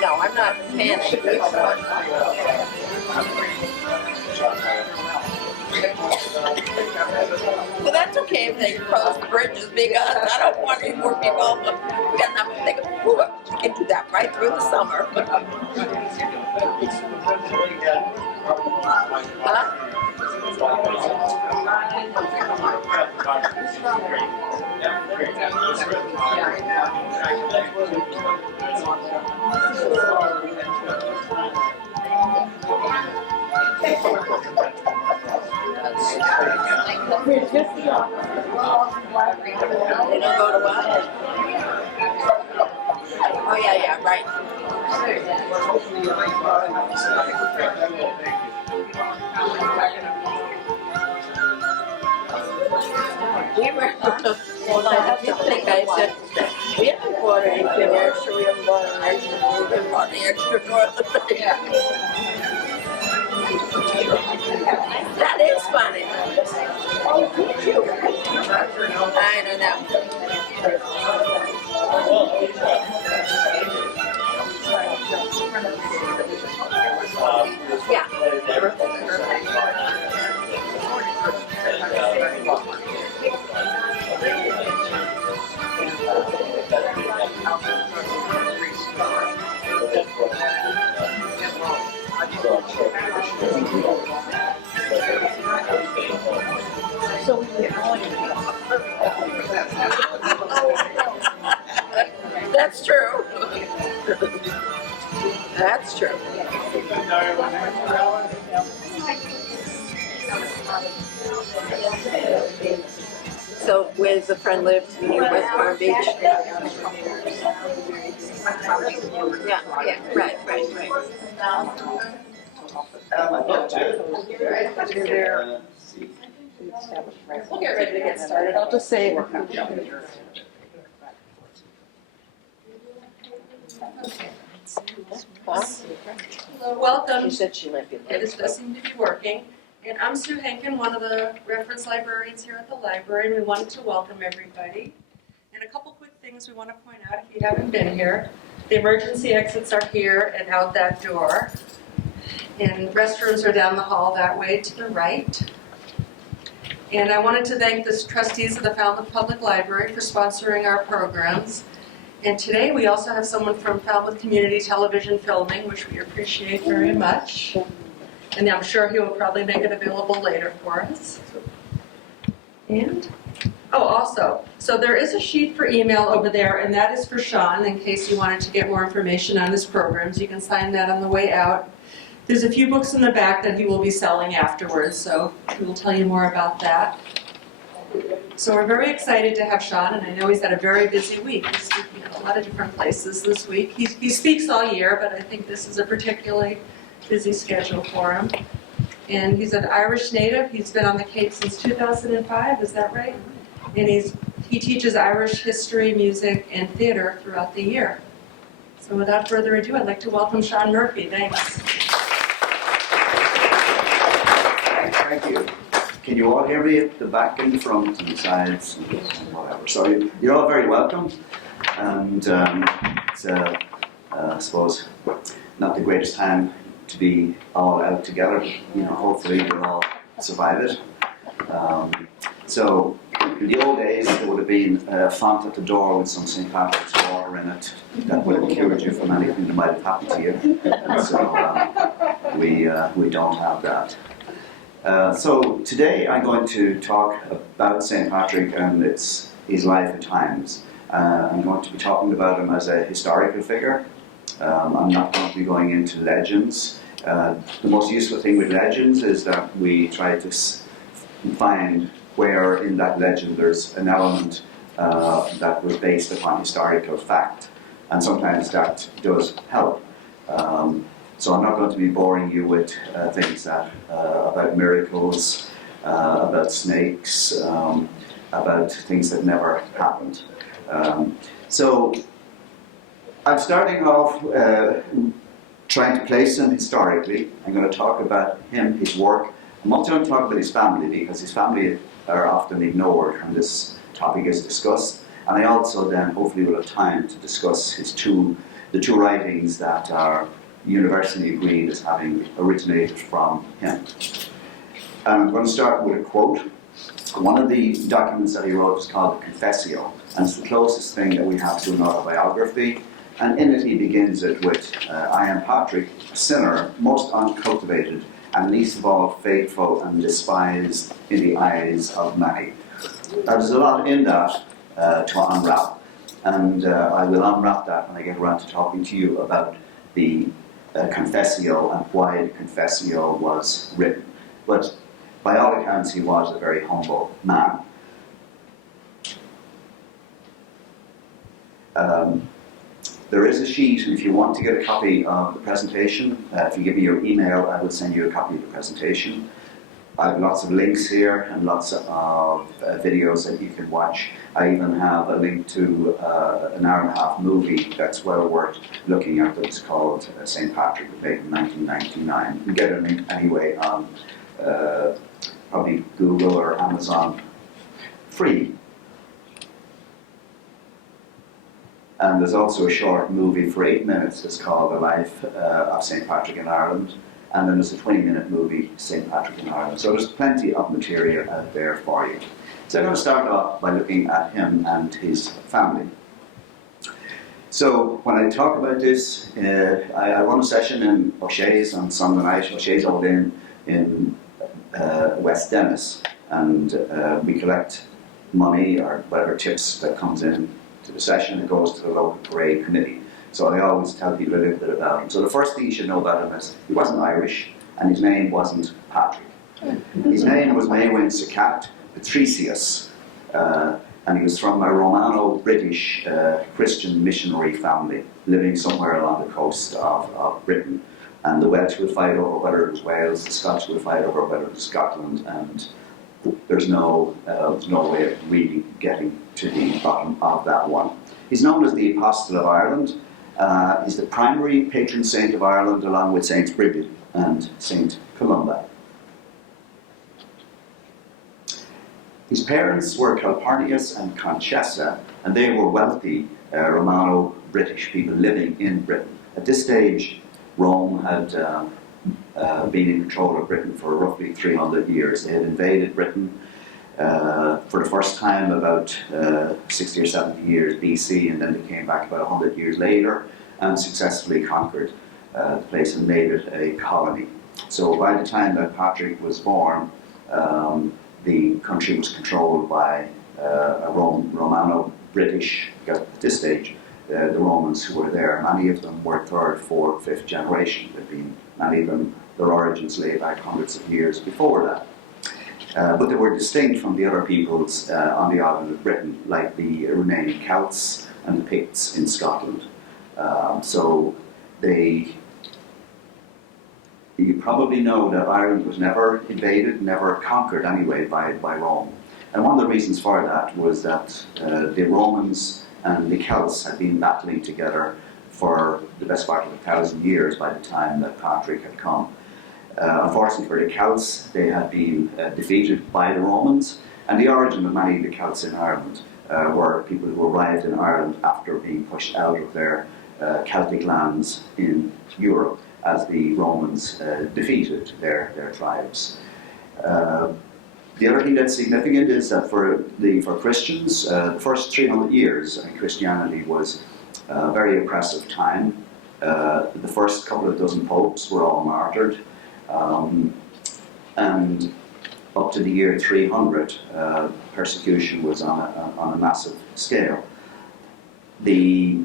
No, I'm not panicked. It's fun. But that's okay if they cross the bridges because I don't want any more people. We got enough to think of. We can do that right through the summer. Huh? They don't go to what? Oh yeah, right. We were, well, I have to think, I said, we haven't bought anything extra, we haven't bought an extra, we haven't bought the extra toilet paper. That is funny. Oh, did you? I don't know. Yeah. So that's true. That's true. So where does the friend live? Near West Palm Beach? Yeah, right. We'll get ready to get started. I'll just say Hello, welcome. She said she might be late. It does seem to be working. And I'm Sue Henkin, one of the reference librarians here at the library, and we wanted to welcome everybody. And a couple quick things we want to point out if you haven't been here. The emergency exits are here and out that door. And restrooms are down the hall that way to the right. And I wanted to thank the trustees of the Falmouth Public Library for sponsoring our programs. And today we also have someone from Falmouth Community Television Filming, which we appreciate very much. And I'm sure he will probably make it available later for us. And, oh, also, so there is a sheet for email over there, and that is for Sean, in case you wanted to get more information on his programs. You can sign that on the way out. There's a few books in the back that he will be selling afterwards, so he will tell you more about that. So we're very excited to have Sean, and I know he's had a very busy week. He's speaking at a lot of different places this week. He speaks all year, but I think this is a particularly busy schedule for him. And he's an Irish native. He's been on the Cape since 2005, is that right? And he teaches Irish history, music, and theater throughout the year. So without further ado, I'd like to welcome Sean Murphy. Thanks. Thank you. Can you all hear me at the back and the front and the sides and whatever? So you're all very welcome. And it's, I suppose, not the greatest time to be all out together. You know, hopefully we'll all survive it. So in the old days, there would have been a font at the door with some St. Patrick's water in it that would have cured you from anything that might have happened to you. So we don't have that. So today I'm going to talk about St. Patrick and his life and times. I'm going to be talking about him as a historical figure. I'm not going to be going into legends. The most useful thing with legends is that we try to find where in that legend there's an element that was based upon historical fact. And sometimes that does help. So I'm not going to be boring you with things that, about miracles, about snakes, about things that never happened. So I'm starting off trying to place him historically. I'm going to talk about him, his work. I'm also going to talk about his family because his family are often ignored when this topic is discussed. And I also then hopefully will have time to discuss his two the two writings that are universally agreed as having originated from him. And I'm going to start with a quote. One of the documents that he wrote is called the Confessio, and it's the closest thing that we have to an autobiography. And in it he begins it with, I am Patrick, a sinner, most uncultivated, and least of all faithful and despised in the eyes of many. Now, there's a lot in that to unwrap, and I will unwrap that when I get around to talking to you about the Confessio and why the Confessio was written. But by all accounts, he was a very humble man. There is a sheet, and if you want to get a copy of the presentation, if you give me your email, I will send you a copy of the presentation. I have lots of links here and lots of videos that you can watch. I even have a link to an hour-and-a-half movie that's well worth looking at. It's called St. Patrick, made in 1999. You can get a link anyway on probably Google or Amazon, free. And there's also a short movie for 8 minutes that's called The Life of St. Patrick in Ireland. And then there's a 20-minute movie, St. Patrick in Ireland. So there's plenty of material out there for you. So I'm going to start off by looking at him and his family. So when I talk about this, I run a session in O'Shea's on Sunday night. O'Shea's Old Inn in West Dennis. And we collect money or whatever tips that comes in to the session. It goes to the local parade committee. So I always tell people a little bit about him. So the first thing you should know about him is he wasn't Irish, and his name wasn't Patrick. His name was Maewyn Sacat Patricius, and he was from a Romano-British Christian missionary family living somewhere along the coast of Britain. And the Welsh would fight over whether it was Wales, the Scots would fight over whether it was Scotland, and there's no way of really getting to the bottom of that one. He's known as the Apostle of Ireland. He's the primary patron saint of Ireland, along with Saints Brigid and Saint Columba. His parents were Calpurnius and Conchessa, and they were wealthy Romano-British people living in Britain. At this stage, Rome had been in control of Britain for roughly 300 years. They had invaded Britain for the first time about 60 or 70 years BC, and then they came back about 100 years later and successfully conquered the place and made it a colony. So by the time that Patrick was born, the country was controlled by a Romano-British, at this stage, the Romans who were there. Many of them were third, fourth, fifth generation. There'd been many of them, their origins lay back hundreds of years before that. But they were distinct from the other peoples on the island of Britain, like the remaining Celts and the Picts in Scotland. So you probably know that Ireland was never invaded, never conquered anyway by Rome. And one of the reasons for that was that the Romans and the Celts had been battling together for the best part of 1,000 years by the time that Patrick had come. Unfortunately for the Celts, they had been defeated by the Romans, and the origin of many of the Celts in Ireland were people who arrived in Ireland after being pushed out of their Celtic lands in Europe as the Romans defeated their tribes. The other thing that's significant is that for Christians, the first 300 years Christianity was a very oppressive time. The first couple of dozen popes were all martyred. And up to the year 300, persecution was on a massive scale. The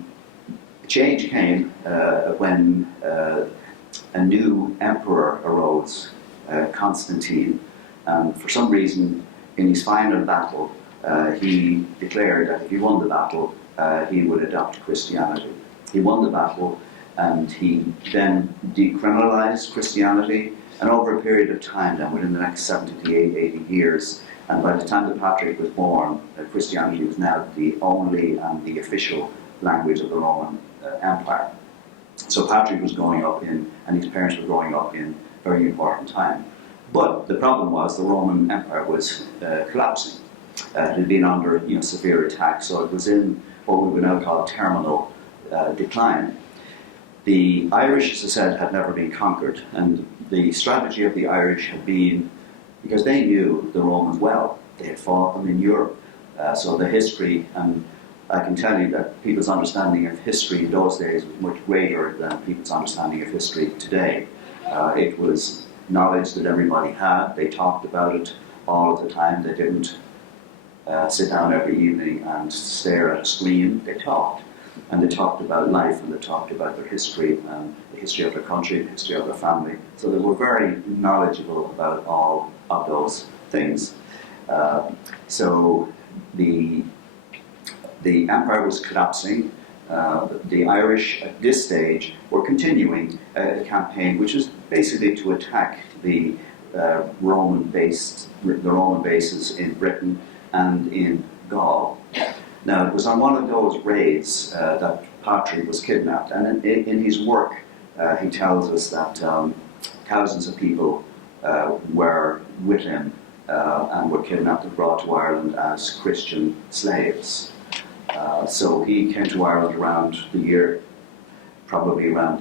change came when a new emperor arose, Constantine, and for some reason, in his final battle, he declared that if he won the battle, he would adopt Christianity. He won the battle, and he then decriminalized Christianity, and over a period of time, then within the next 70 to 80 years, and by the time that Patrick was born, Christianity was now the only and the official language of the Roman Empire. So Patrick was growing up in, and his parents were growing up in, a very important time. But the problem was the Roman Empire was collapsing. It had been under severe attack, so it was in what we would now call terminal decline. The Irish, as I said, had never been conquered, and the strategy of the Irish had been, because they knew the Romans well, they had fought them in Europe, so the history, and I can tell you that people's understanding of history in those days was much greater than people's understanding of history today. It was knowledge that everybody had. They talked about it all of the time. They didn't sit down every evening and stare at a screen. They talked. And they talked about life, and they talked about their history, and the history of their country, the history of their family. So they were very knowledgeable about all of those things. So the empire was collapsing. The Irish at this stage were continuing a campaign which was basically to attack the Roman bases in Britain and in Gaul. Now, it was on one of those raids that Patrick was kidnapped, and in his work he tells us that thousands of people were with him and were kidnapped and brought to Ireland as Christian slaves. So he came to Ireland around the year, probably around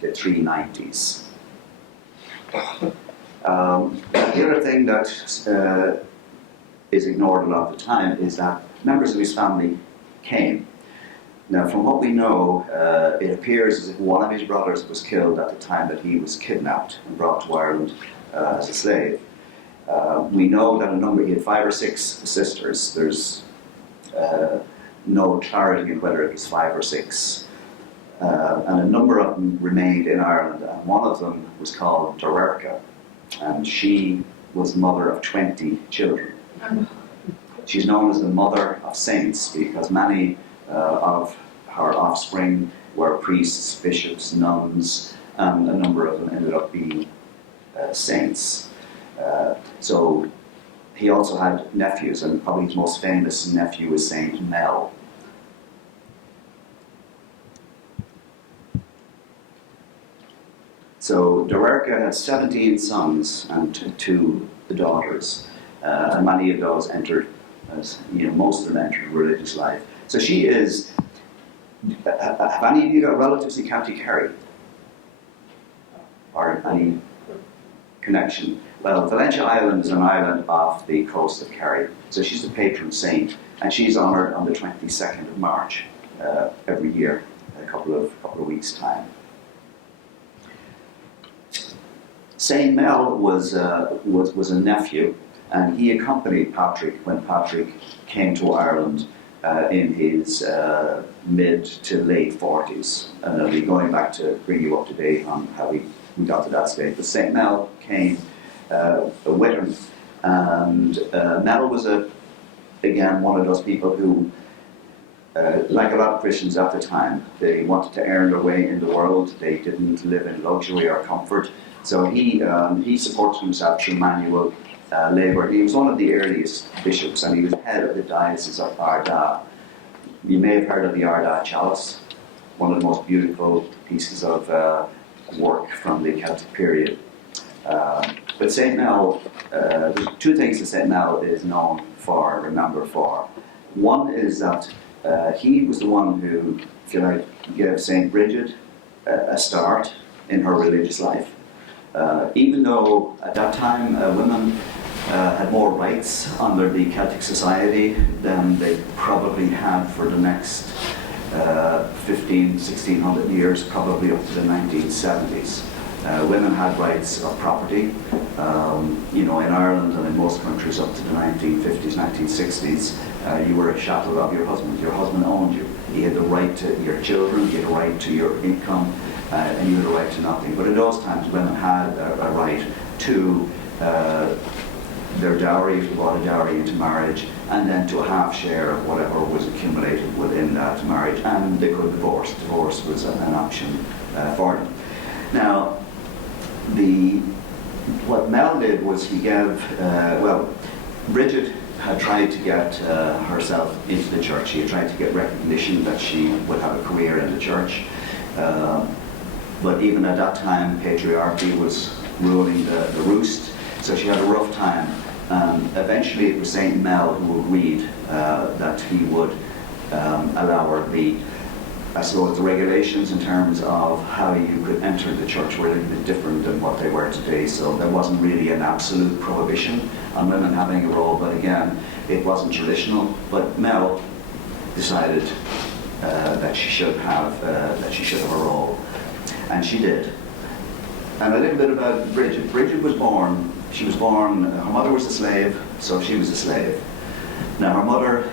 the 390s. The other thing that is ignored a lot of the time is that members of his family came. Now, from what we know, it appears as if one of his brothers was killed at the time that he was kidnapped and brought to Ireland as a slave. We know that he had 5 or 6 sisters. There's no clarity on whether it was 5 or 6. And a number of them remained in Ireland, and one of them was called Dorerca, and she was mother of 20 children. She's known as the Mother of Saints because many of her offspring were priests, bishops, nuns, and a number of them ended up being saints. So he also had nephews, and probably his most famous nephew is Saint Mel. So Dorerca had 17 sons and 2 daughters, and many of those entered, most of them entered religious life. So she is. Have any of you got relatives in County Kerry? Or any connection? Well, Valentia Island is an island off the coast of Kerry. So she's the patron saint, and she's honoured on the 22nd of March every year, in a couple of weeks' time. Saint Mel was a nephew, and he accompanied Patrick when Patrick came to Ireland in his mid to late 40s. And I'll be going back to bring you up to date on how we got to that stage. But Saint Mel came with him, and Mel was again one of those people who, like a lot of Christians at the time, they wanted to earn their way in the world. They didn't live in luxury or comfort. So he supported himself through manual labour. He was one of the earliest bishops, and he was head of the diocese of Ardagh. You may have heard of the Ardagh chalice, one of the most beautiful pieces of work from the Celtic period. But St. Mel, there's 2 things that St. Mel is known for, remembered for. One is that he was the one who, if you like, gave St. Bridget a start in her religious life. Even though at that time women had more rights under the Celtic society than they probably had for the next 1600 years, probably up to the 1970s. Women had rights of property, in Ireland and in most countries up to the 1950s, 1960s. You were a chattel of your husband. Your husband owned you. He had the right to your children, he had a right to your income, and you had a right to nothing. But in those times, women had a right to their dowry, if they brought a dowry into marriage, and then to a half share of whatever was accumulated within that marriage, and they could divorce. Divorce was an option for them. Now, what Mel did was he gave, Bridget had tried to get herself into the church. She had tried to get recognition that she would have a career in the church. But even at that time, patriarchy was ruling the roost, so she had a rough time. Eventually it was St. Mel who agreed that he would allow her the I suppose the regulations in terms of how you could enter the church were a little bit different than what they were today. So there wasn't really an absolute prohibition on women having a role, but again, it wasn't traditional. But Mel decided that she should have a role, and she did. And a little bit about Bridget. Bridget was born. She was born. Her mother was a slave, so she was a slave. Now her mother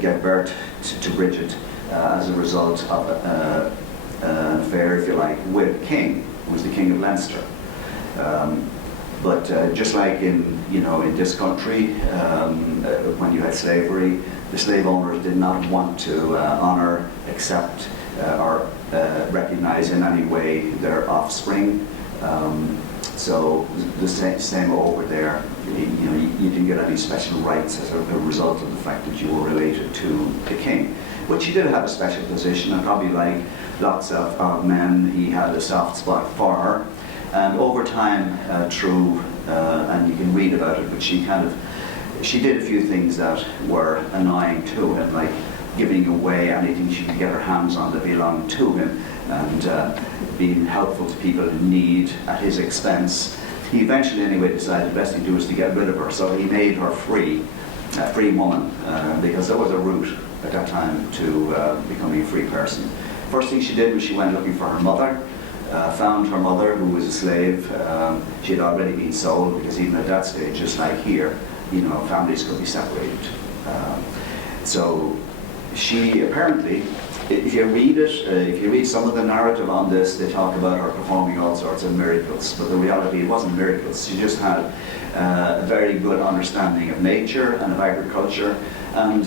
gave birth to Bridget as a result of an affair, if you like, with King, who was the King of Leinster. But just like in this country, when you had slavery, the slave owners did not want to honour, accept, or recognise in any way their offspring. So the same over there. You didn't get any special rights as a result of the fact that you were related to the king. But she did have a special position, and probably like lots of men, he had a soft spot for her. And over time, and you can read about it, but she did a few things that were annoying to him, like giving away anything she could get her hands on that belonged to him, and being helpful to people in need at his expense. He eventually, anyway, decided the best thing to do was to get rid of her, so he made her free, a free woman, because there was a route at that time to becoming a free person. First thing she did was she went looking for her mother, found her mother, who was a slave. She had already been sold, because even at that stage, just like here, families could be separated. So she apparently, if you read it, if you read some of the narrative on this, they talk about her performing all sorts of miracles, but the reality, it wasn't miracles. She just had a very good understanding of nature and of agriculture, and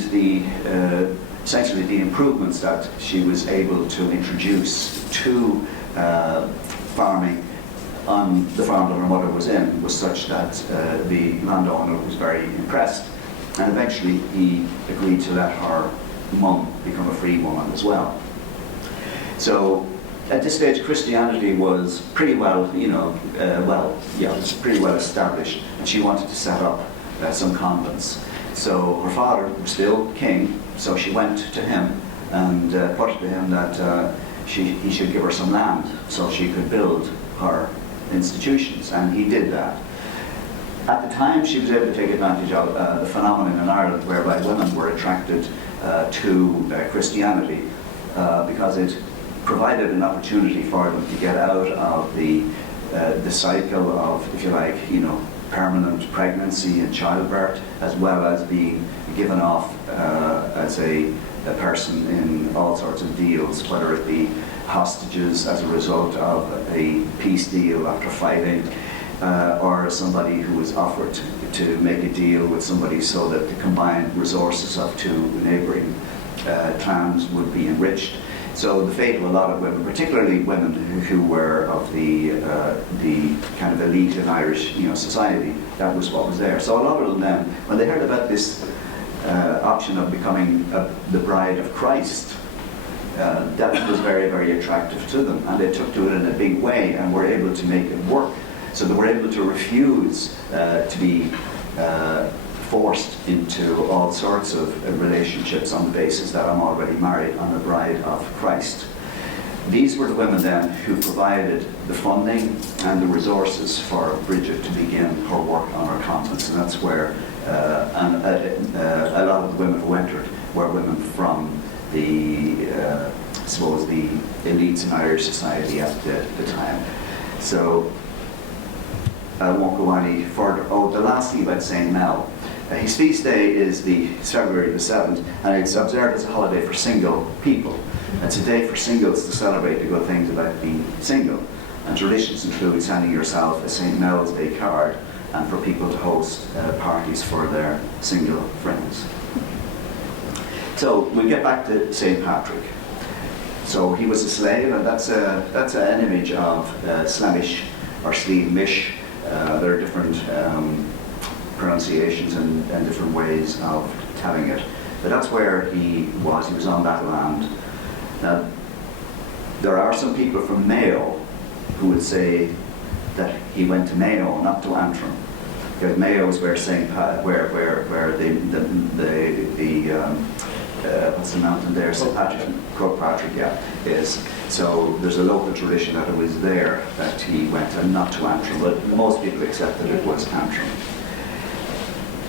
essentially the improvements that she was able to introduce to farming on the farm that her mother was in was such that the landowner was very impressed, and eventually he agreed to let her mum become a free woman as well. So at this stage, Christianity was pretty well, it was pretty well established, and she wanted to set up some convents. So her father was still king, so she went to him and put it to him that he should give her some land so she could build her institutions, and he did that. At the time, she was able to take advantage of the phenomenon in Ireland whereby women were attracted to Christianity because it provided an opportunity for them to get out of the cycle of, if you like, permanent pregnancy and childbirth, as well as being given off as a person in all sorts of deals, whether it be hostages as a result of a peace deal after fighting, or somebody who was offered to make a deal with somebody so that the combined resources of two neighbouring clans would be enriched. So the fate of a lot of women, particularly women who were of the kind of elite in Irish society, that was what was there. So a lot of them then, when they heard about this option of becoming the bride of Christ, that was very, very attractive to them, and they took to it in a big way and were able to make it work. So they were able to refuse to be forced into all sorts of relationships on the basis that I'm already married, I'm a bride of Christ. These were the women then who provided the funding and the resources for Bridget to begin her work on her convents, and that's where a lot of the women who entered were women from the, I suppose, the elites in Irish society at the time. So I won't go any further. Oh, the last thing about St. Mel. His feast day is February the 7th, and it's observed as a holiday for single people. It's a day for singles to celebrate the good things about being single. And traditions include sending yourself a St. Mel's Day card, and for people to host parties for their single friends. So we get back to St. Patrick. So he was a slave, and that's an image of Slamish or Sliamish. There are different pronunciations and different ways of telling it. But that's where he was. He was on that land. Now, there are some people from Mayo who would say that he went to Mayo, not to Antrim, because Mayo is where what's the mountain there? St. Patrick, Kirkpatrick, yeah, is. So there's a local tradition that it was there that he went, and not to Antrim, but most people accept that it was Antrim.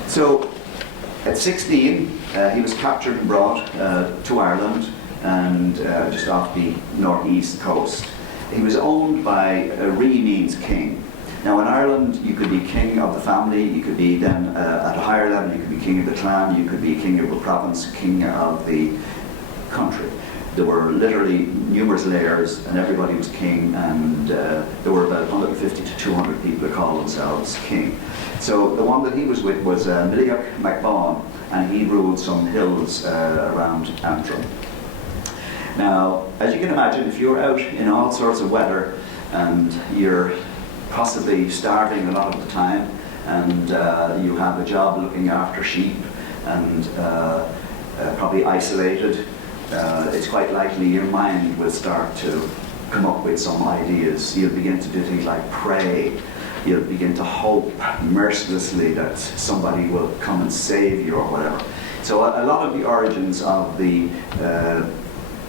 So at 16, he was captured and brought to Ireland, and just off the northeast coast. He was owned by a Rí means king. Now in Ireland, you could be king of the family, you could be then at a higher level, you could be king of the clan, you could be king of the province, king of the country. There were literally numerous layers, and everybody was king, and there were about 150 to 200 people that called themselves king. So the one that he was with was Miliach MacBain, and he ruled some hills around Antrim. Now, as you can imagine, if you're out in all sorts of weather and you're possibly starving a lot of the time, and you have a job looking after sheep, and probably isolated, it's quite likely your mind will start to come up with some ideas. You'll begin to do things like pray. You'll begin to hope mercilessly that somebody will come and save you or whatever. So a lot of the origins of the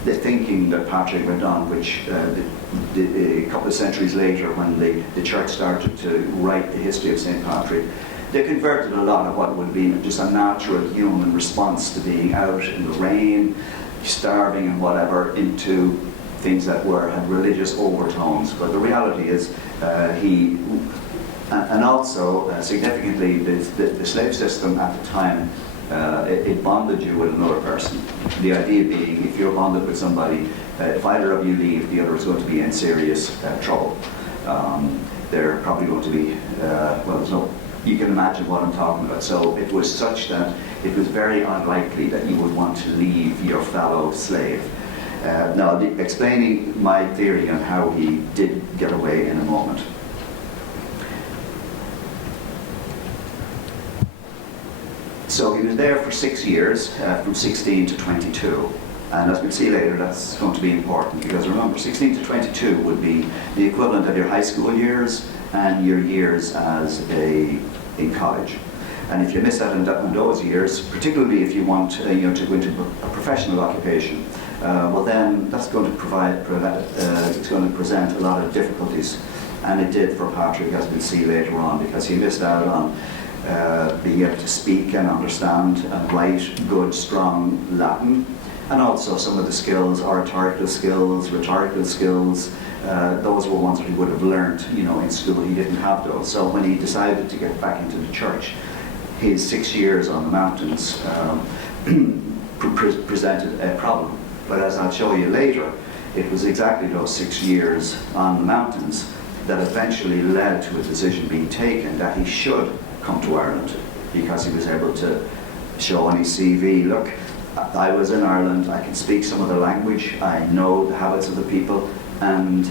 thinking that Patrick went on, which a couple of centuries later, when the church started to write the history of St. Patrick, they converted a lot of what would be just a natural human response to being out in the rain, starving and whatever, into things that had religious overtones. But the reality is, and also significantly, the slave system at the time, it bonded you with another person. The idea being, if you're bonded with somebody, if either of you leave, the other is going to be in serious trouble. They're probably going to be, you can imagine what I'm talking about. So it was such that it was very unlikely that you would want to leave your fellow slave. Now, explaining my theory on how he did get away in a moment. So he was there for 6 years, from 16 to 22. And as we'll see later, that's going to be important, because remember, 16 to 22 would be the equivalent of your high school years and your years in college. And if you miss out on those years, particularly if you want to go into a professional occupation, well then that's going to it's going to present a lot of difficulties. And it did for Patrick, as we'll see later on, because he missed out on being able to speak and understand and write good, strong Latin, and also some of the skills, oratorical skills, rhetorical skills. Those were ones that he would have learned, in school. He didn't have those. So when he decided to get back into the church, his 6 years on the mountains presented a problem. But as I'll show you later, it was exactly those 6 years on the mountains that eventually led to a decision being taken that he should come to Ireland, because he was able to show on his CV, look, I was in Ireland, I can speak some of the language, I know the habits of the people, and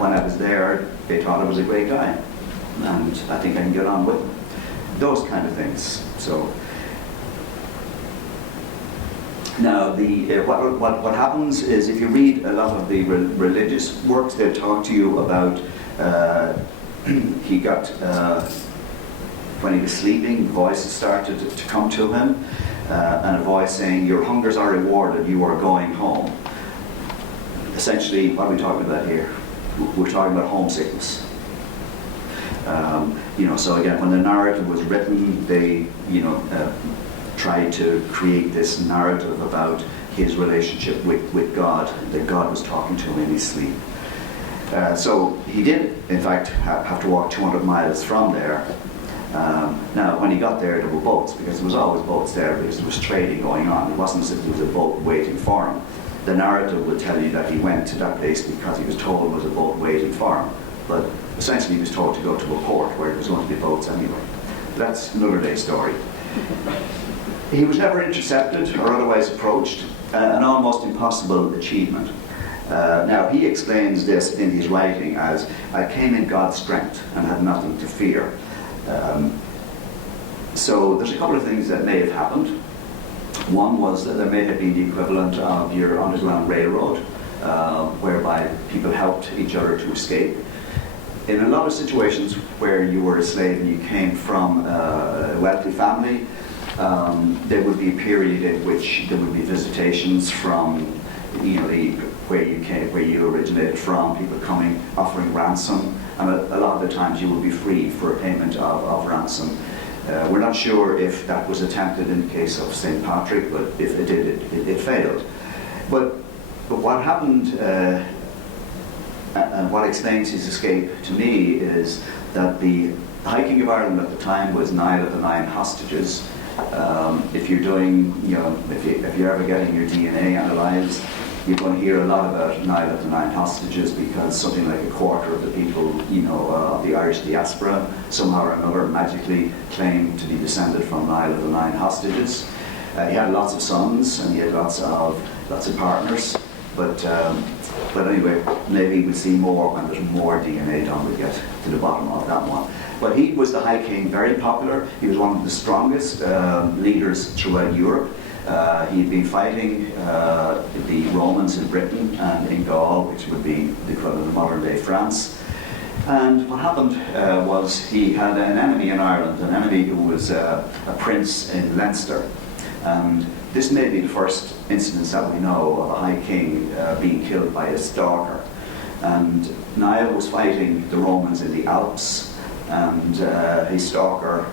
when I was there, they thought I was a great guy, and I think I can get on with them. Those kind of things. So now, what happens is, if you read a lot of the religious works, they'll talk to you about he got. When he was sleeping, voices started to come to him, and a voice saying, "Your hungers are rewarded, you are going home." Essentially, what are we talking about here? We're talking about homesickness. So again, when the narrative was written, they, tried to create this narrative about his relationship with God, that God was talking to him in his sleep. So he did, in fact, have to walk 200 miles from there. Now, when he got there were boats, because there was always boats there, because there was trading going on. It wasn't as if there was a boat waiting for him. The narrative will tell you that he went to that place because he was told there was a boat waiting for him. But essentially he was told to go to a port where there was going to be boats anyway. That's another day's story. He was never intercepted or otherwise approached, an almost impossible achievement. Now, he explains this in his writing as, "I came in God's strength and had nothing to fear." So there's a couple of things that may have happened. One was that there may have been the equivalent of your Underground Railroad, whereby people helped each other to escape. In a lot of situations where you were a slave and you came from a wealthy family, there would be a period in which there would be visitations from, where you originated from, people coming, offering ransom, and a lot of the times you would be freed for a payment of ransom. We're not sure if that was attempted in the case of St. Patrick, but if it did, it failed. But what happened, and what explains his escape to me, is that the High King of Ireland at the time was Niall of the Nine Hostages. If you're doing, if you're ever getting your DNA analysed, you're going to hear a lot about Niall of the Nine Hostages, because something like a quarter of the people, of the Irish diaspora, somehow or another magically claim to be descended from Niall of the Nine Hostages. He had lots of sons and he had lots of partners, but anyway, maybe we'll see more when there's more DNA done. We'll get to the bottom of that one. But he was the High King, very popular. He was one of the strongest leaders throughout Europe. He'd been fighting the Romans in Britain and in Gaul, which would be the equivalent of modern-day France. And what happened was he had an enemy in Ireland, an enemy who was a prince in Leinster. And this may be the first instance that we know of a High King being killed by a stalker. And Niall was fighting the Romans in the Alps, and his stalker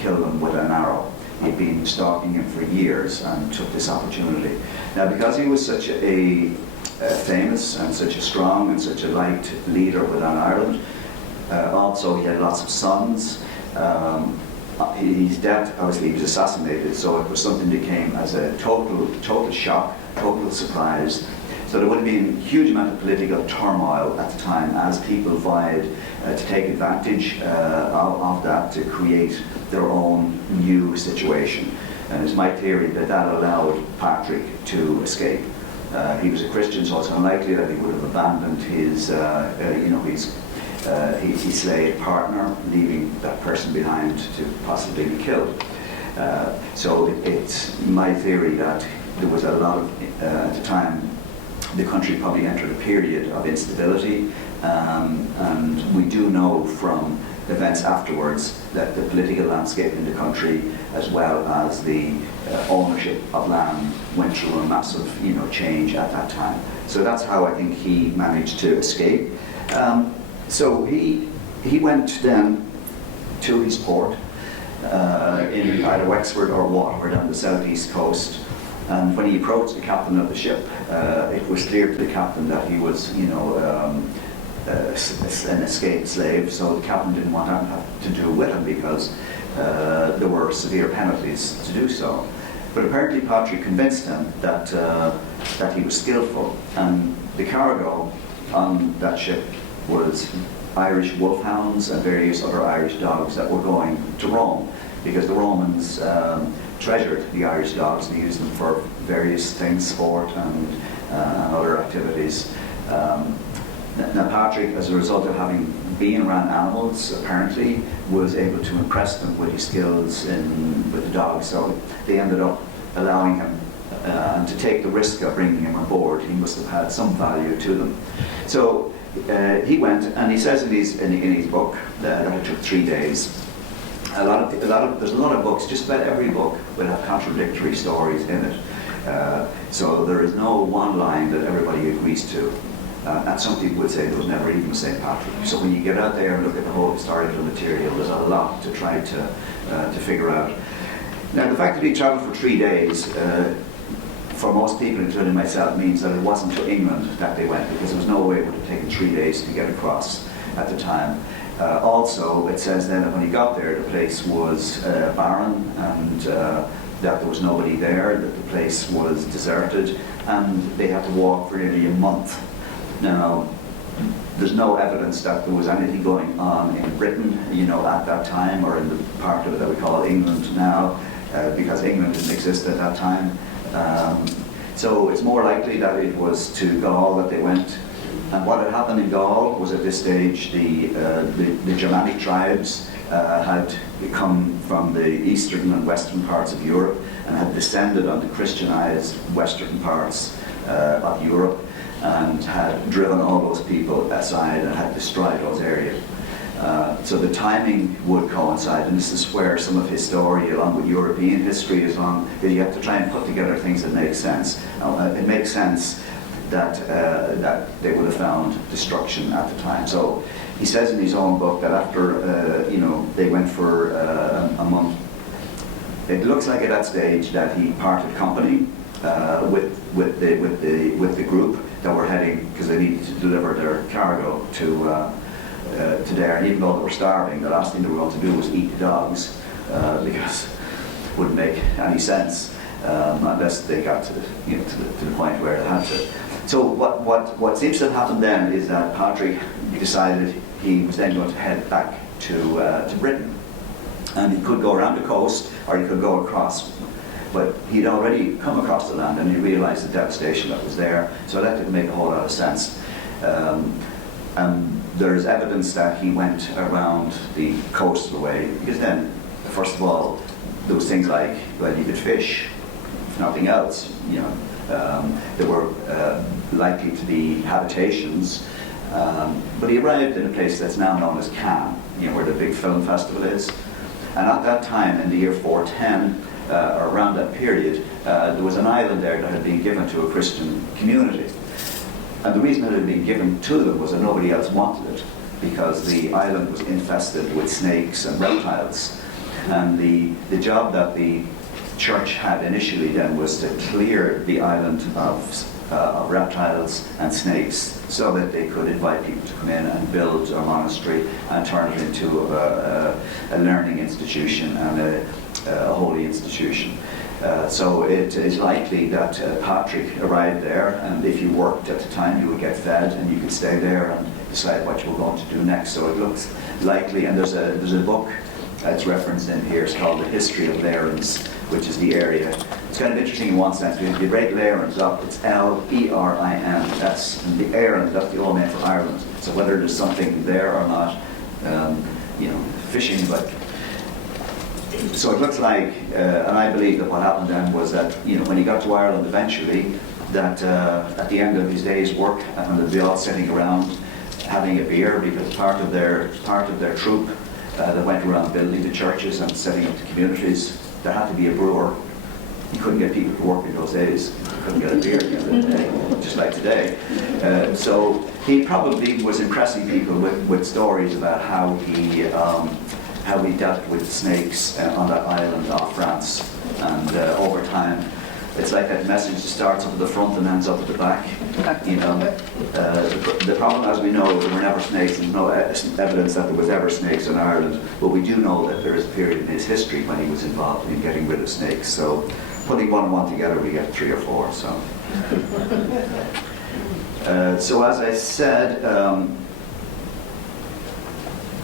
killed him with an arrow. He'd been stalking him for years and took this opportunity. Now, because he was such a famous and such a strong and such a liked leader within Ireland, also he had lots of sons. His death, obviously, he was assassinated, so it was something that came as a total shock, total surprise. So there would have been a huge amount of political turmoil at the time as people vied to take advantage of that to create their own new situation. And it's my theory that that allowed Patrick to escape. He was a Christian, so it's unlikely that he would have abandoned his slave partner, leaving that person behind to possibly be killed. So it's my theory that there was a lot of, at the time, the country probably entered a period of instability, and we do know from events afterwards that the political landscape in the country, as well as the ownership of land, went through a massive change at that time. So that's how I think he managed to escape. So he went then to his port in either Wexford or Waterford on the southeast coast. And when he approached the captain of the ship, it was clear to the captain that he was, an escaped slave. So the captain didn't want to have to do with him because there were severe penalties to do so. But apparently Patrick convinced him that he was skillful, and the cargo on that ship was Irish wolfhounds and various other Irish dogs that were going to Rome, because the Romans treasured the Irish dogs and used them for various things, sport and other activities. Now Patrick, as a result of having been around animals, apparently was able to impress them with his skills with the dogs, so they ended up allowing him and to take the risk of bringing him aboard. He must have had some value to them. So he went, and he says in his book that it took 3 days. There's a lot of books. Just about every book will have contradictory stories in it. So there is no one line that everybody agrees to. And some people would say there was never even a St. Patrick. So when you get out there and look at the whole historical material, there's a lot to try to figure out. Now, the fact that he travelled for 3 days, for most people, including myself, means that it wasn't to England that they went, because there was no way it would have taken 3 days to get across at the time. Also, it says then that when he got there, the place was barren, and that there was nobody there, that the place was deserted, and they had to walk for nearly a month. Now, there's no evidence that there was anything going on in Britain, at that time, or in the part of it that we call England now, because England didn't exist at that time. So it's more likely that it was to Gaul that they went. And what had happened in Gaul was, at this stage, the Germanic tribes had come from the eastern and western parts of Europe and had descended on the Christianized western parts of Europe, and had driven all those people aside and had destroyed those areas. So the timing would coincide, and this is where some of his story, along with European history, is on. That you have to try and put together things that make sense. It makes sense that they would have found destruction at the time. So he says in his own book that after they went for a month, it looks like at that stage that he parted company with the group that were heading, because they needed to deliver their cargo to there, and even though they were starving, the last thing they were going to do was eat the dogs, because it wouldn't make any sense unless they got to the point where they had to. So what seems to have happened then is that Patrick decided he was then going to head back to Britain, and he could go around the coast or he could go across. But he'd already come across the land and he realised the devastation that was there, so that didn't make a whole lot of sense. And there's evidence that he went around the coastal way, because then, first of all, there was things like, well, you could fish, if nothing else, there were likely to be habitations, but he arrived in a place that's now known as Cannes, where the big film festival is. And at that time, in the year 410, or around that period, there was an island there that had been given to a Christian community. And the reason it had been given to them was that nobody else wanted it, because the island was infested with snakes and reptiles. And the job that the church had initially then was to clear the island of reptiles and snakes, so that they could invite people to come in and build a monastery and turn it into a learning institution and a holy institution. So it is likely that Patrick arrived there, and if you worked at the time, you would get fed and you could stay there and decide what you were going to do next. So it looks likely, and there's a book that's referenced in here. It's called The History of Lerins, which is the area. It's kind of interesting in one sense. If you break Lerins up, it's L-E-R-I-N. That's the Ireland. That's the old name for Ireland. So whether there's something there or not, fishing, but. So it looks like, and I believe that what happened then was that, when he got to Ireland eventually, that at the end of his day's work, and they'd be all sitting around having a beer, because part of their troop that went around building the churches and setting up the communities, there had to be a brewer. You couldn't get people to work in those days. You couldn't get a beer at the end of the day, just like today. So he probably was impressing people with stories about how he dealt with snakes on that island off France. And over time, it's like that message starts up at the front and ends up at the back. The problem, as we know, there were never snakes, and no evidence that there was ever snakes in Ireland. But we do know that there is a period in his history when he was involved in getting rid of snakes. So putting one and one together, we get 3 or 4. So, so as I said,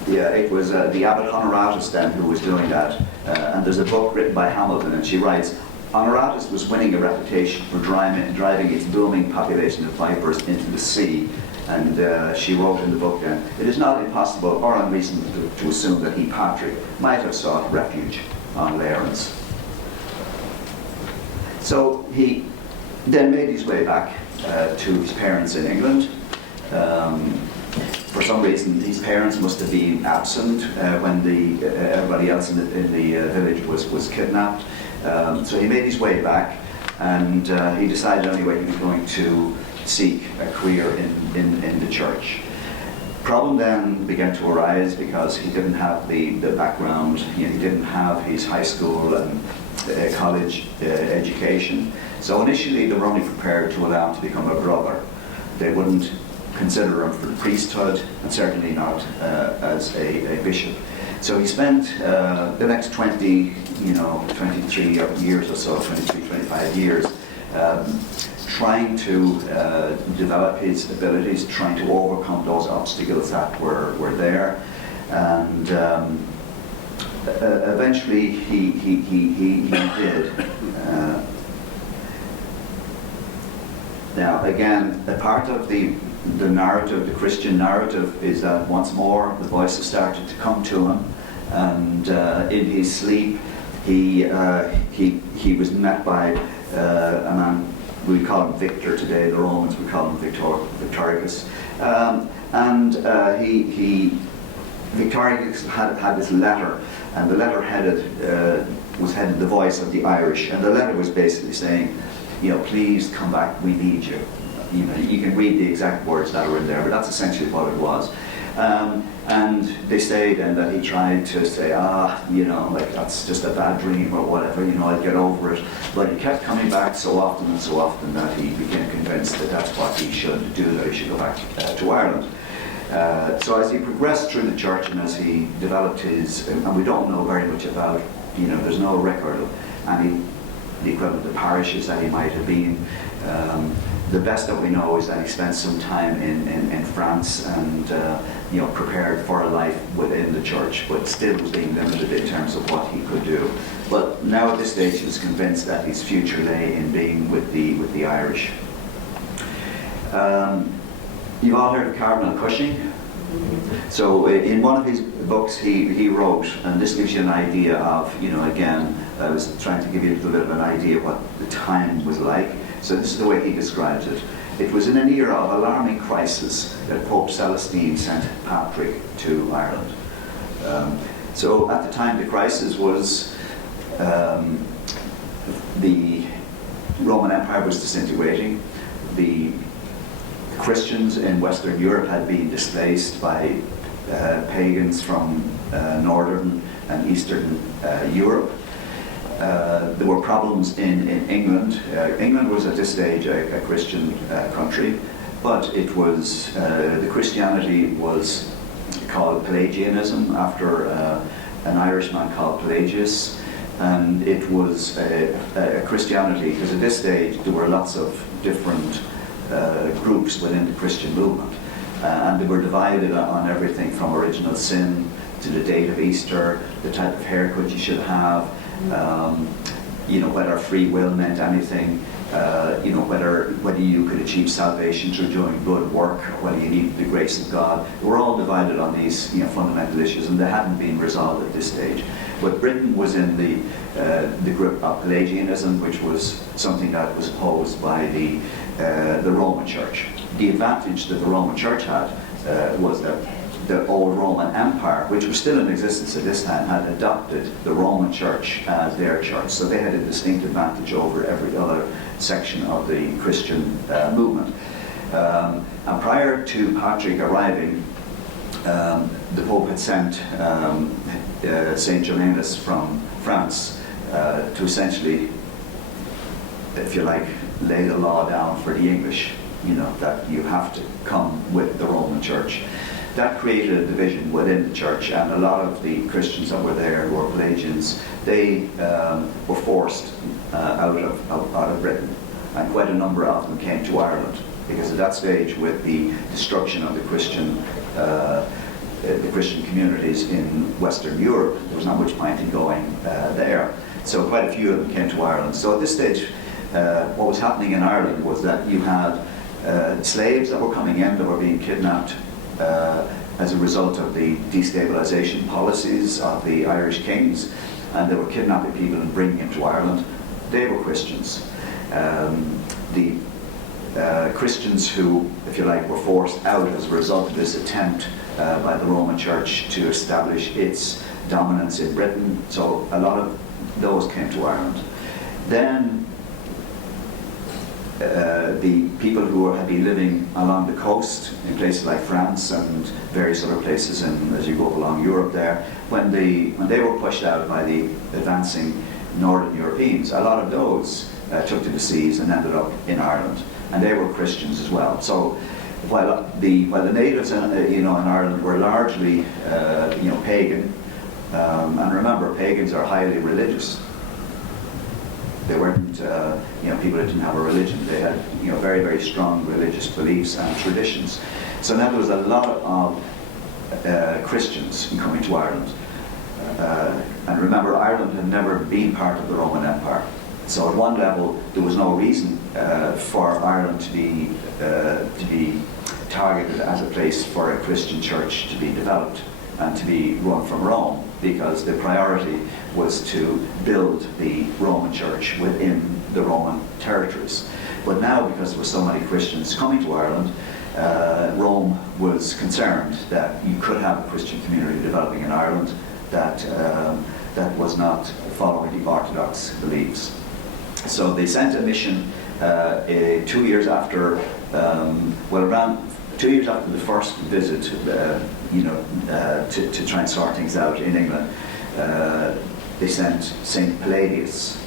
it was the Abbot Honoratus then who was doing that. And there's a book written by Hamilton, and she writes, Honoratus was winning a reputation for driving its booming population of vipers into the sea. And she wrote in the book then, it is not impossible or unreasonable to assume that he, Patrick, might have sought refuge on Lerins. So he then made his way back to his parents in England. For some reason, his parents must have been absent when everybody else in the village was kidnapped. So he made his way back, and he decided anyway he was going to seek a career in the church. Problem then began to arise because he didn't have the background. He didn't have his high school and college education. So initially they were only prepared to allow him to become a brother. They wouldn't consider him for the priesthood, and certainly not as a bishop. So he spent the next 23 years or so, 23, 25 years, trying to develop his abilities, trying to overcome those obstacles that were there. And eventually he did. Now again, a part of the narrative, the Christian narrative, is that once more the voices started to come to him, and in his sleep he was met by a man. We call him Victor today. The Romans would call him Victoricus, and he Victoria had this letter, and the letter was headed "The Voice of the Irish," and the letter was basically saying, please come back, we need you. You can read the exact words that were in there, but that's essentially what it was. And they say then that he tried to say, that's just a bad dream or whatever, I'll get over it. But he kept coming back so often and so often that he became convinced that that's what he should do, that he should go back to Ireland. So as he progressed through the church and as he developed his, and we don't know very much about, there's no record of any the equivalent of parishes that he might have been. The best that we know is that he spent some time in France and prepared for a life within the church, but still was being limited in terms of what he could do. But now at this stage he was convinced that his future lay in being with the Irish. You've all heard of Cardinal Cushing? So in one of his books he wrote, and this gives you an idea of, again, I was trying to give you a little bit of an idea of what the time was like. So this is the way he describes it. It was in an era of alarming crisis that Pope Celestine sent Patrick to Ireland. So at the time the crisis was, the Roman Empire was disintegrating. The Christians in Western Europe had been displaced by pagans from Northern and Eastern Europe. There were problems in England. England was at this stage a Christian country, but it was, the Christianity was called Pelagianism after an Irishman called Pelagius, and it was a Christianity, because at this stage there were lots of different groups within the Christian movement, and they were divided on everything from original sin to the date of Easter, the type of haircut you should have, whether free will meant anything, whether you could achieve salvation through doing good work, whether you needed the grace of God. They were all divided on these fundamental issues, and they hadn't been resolved at this stage. But Britain was in the group of Pelagianism, which was something that was opposed by the Roman Church. The advantage that the Roman Church had was that the old Roman Empire, which was still in existence at this time, had adopted the Roman Church as their church. So they had a distinct advantage over every other section of the Christian movement. And prior to Patrick arriving, the Pope had sent Saint Germanus from France to essentially, if you like, lay the law down for the English, that you have to come with the Roman Church. That created a division within the church, and a lot of the Christians that were there, who were Pelagians, they were forced out of Britain, and quite a number of them came to Ireland, because at that stage, with the destruction of the Christian communities in Western Europe, there was not much point in going there. So quite a few of them came to Ireland. So at this stage, what was happening in Ireland was that you had slaves that were coming in that were being kidnapped as a result of the destabilization policies of the Irish kings, and they were kidnapping people and bringing them to Ireland. They were Christians. The Christians who, if you like, were forced out as a result of this attempt by the Roman Church to establish its dominance in Britain. So a lot of those came to Ireland. Then the people who had been living along the coast in places like France and various other places, as you go along Europe there, when they were pushed out by the advancing Northern Europeans, a lot of those took to the seas and ended up in Ireland, and they were Christians as well. So while the natives in Ireland were largely pagan, and remember, pagans are highly religious. They weren't, people that didn't have a religion. They had, very, very strong religious beliefs and traditions. So now there was a lot of Christians coming to Ireland. And remember, Ireland had never been part of the Roman Empire. So at one level, there was no reason for Ireland to be targeted as a place for a Christian church to be developed and to be run from Rome, because the priority was to build the Roman Church within the Roman territories. But now, because there were so many Christians coming to Ireland, Rome was concerned that you could have a Christian community developing in Ireland that was not following the Orthodox beliefs. So they sent a mission 2 years after, around 2 years after the first visit, to try and sort things out in England. They sent St. Palladius,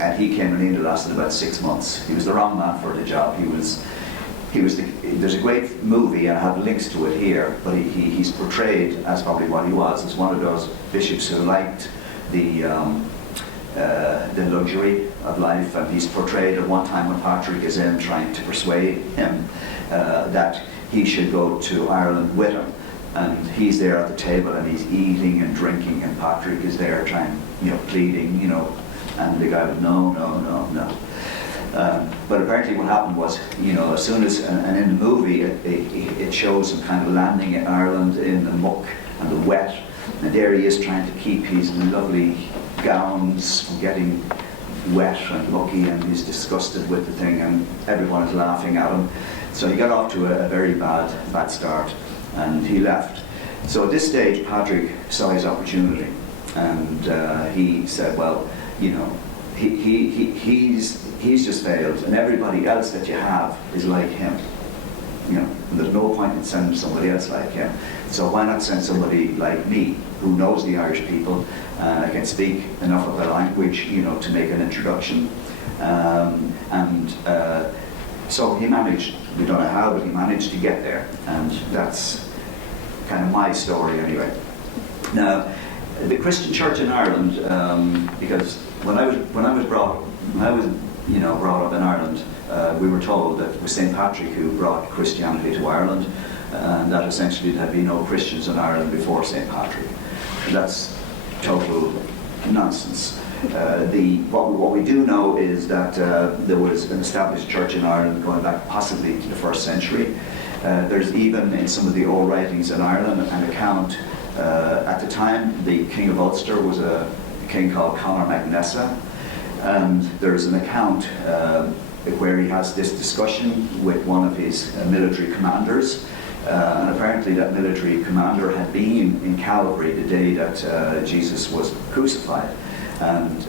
and he came and he lasted about 6 months. He was the wrong man for the job. There's a great movie, and I have links to it here, but he's portrayed as probably what he was, as one of those bishops who liked the luxury of life, and he's portrayed at one time when Patrick is in trying to persuade him that he should go to Ireland with him. And he's there at the table and he's eating and drinking, and Patrick is there trying, pleading, and the guy would, no. But apparently what happened was, as soon as, and in the movie it shows him kind of landing in Ireland in the muck and the wet, and there he is trying to keep his lovely gowns from getting wet and mucky, and he's disgusted with the thing, and everyone is laughing at him. So he got off to a very bad start, and he left. So at this stage, Patrick saw his opportunity, and he said, well, he's just failed, and everybody else that you have is like him. And there's no point in sending somebody else like him. So why not send somebody like me, who knows the Irish people, and I can speak enough of the language, to make an introduction. So he managed, we don't know how, but he managed to get there, and that's kind of my story anyway. Now, the Christian Church in Ireland, because when I was brought up in Ireland, we were told that it was St. Patrick who brought Christianity to Ireland, and that essentially there had been no Christians in Ireland before St. Patrick. And that's total nonsense. What we do know is that there was an established church in Ireland going back possibly to the 1st century. There's even in some of the old writings in Ireland an account. At the time, the King of Ulster was a king called Conor MacNessa, and there's an account where he has this discussion with one of his military commanders, and apparently that military commander had been in Calvary the day that Jesus was crucified, and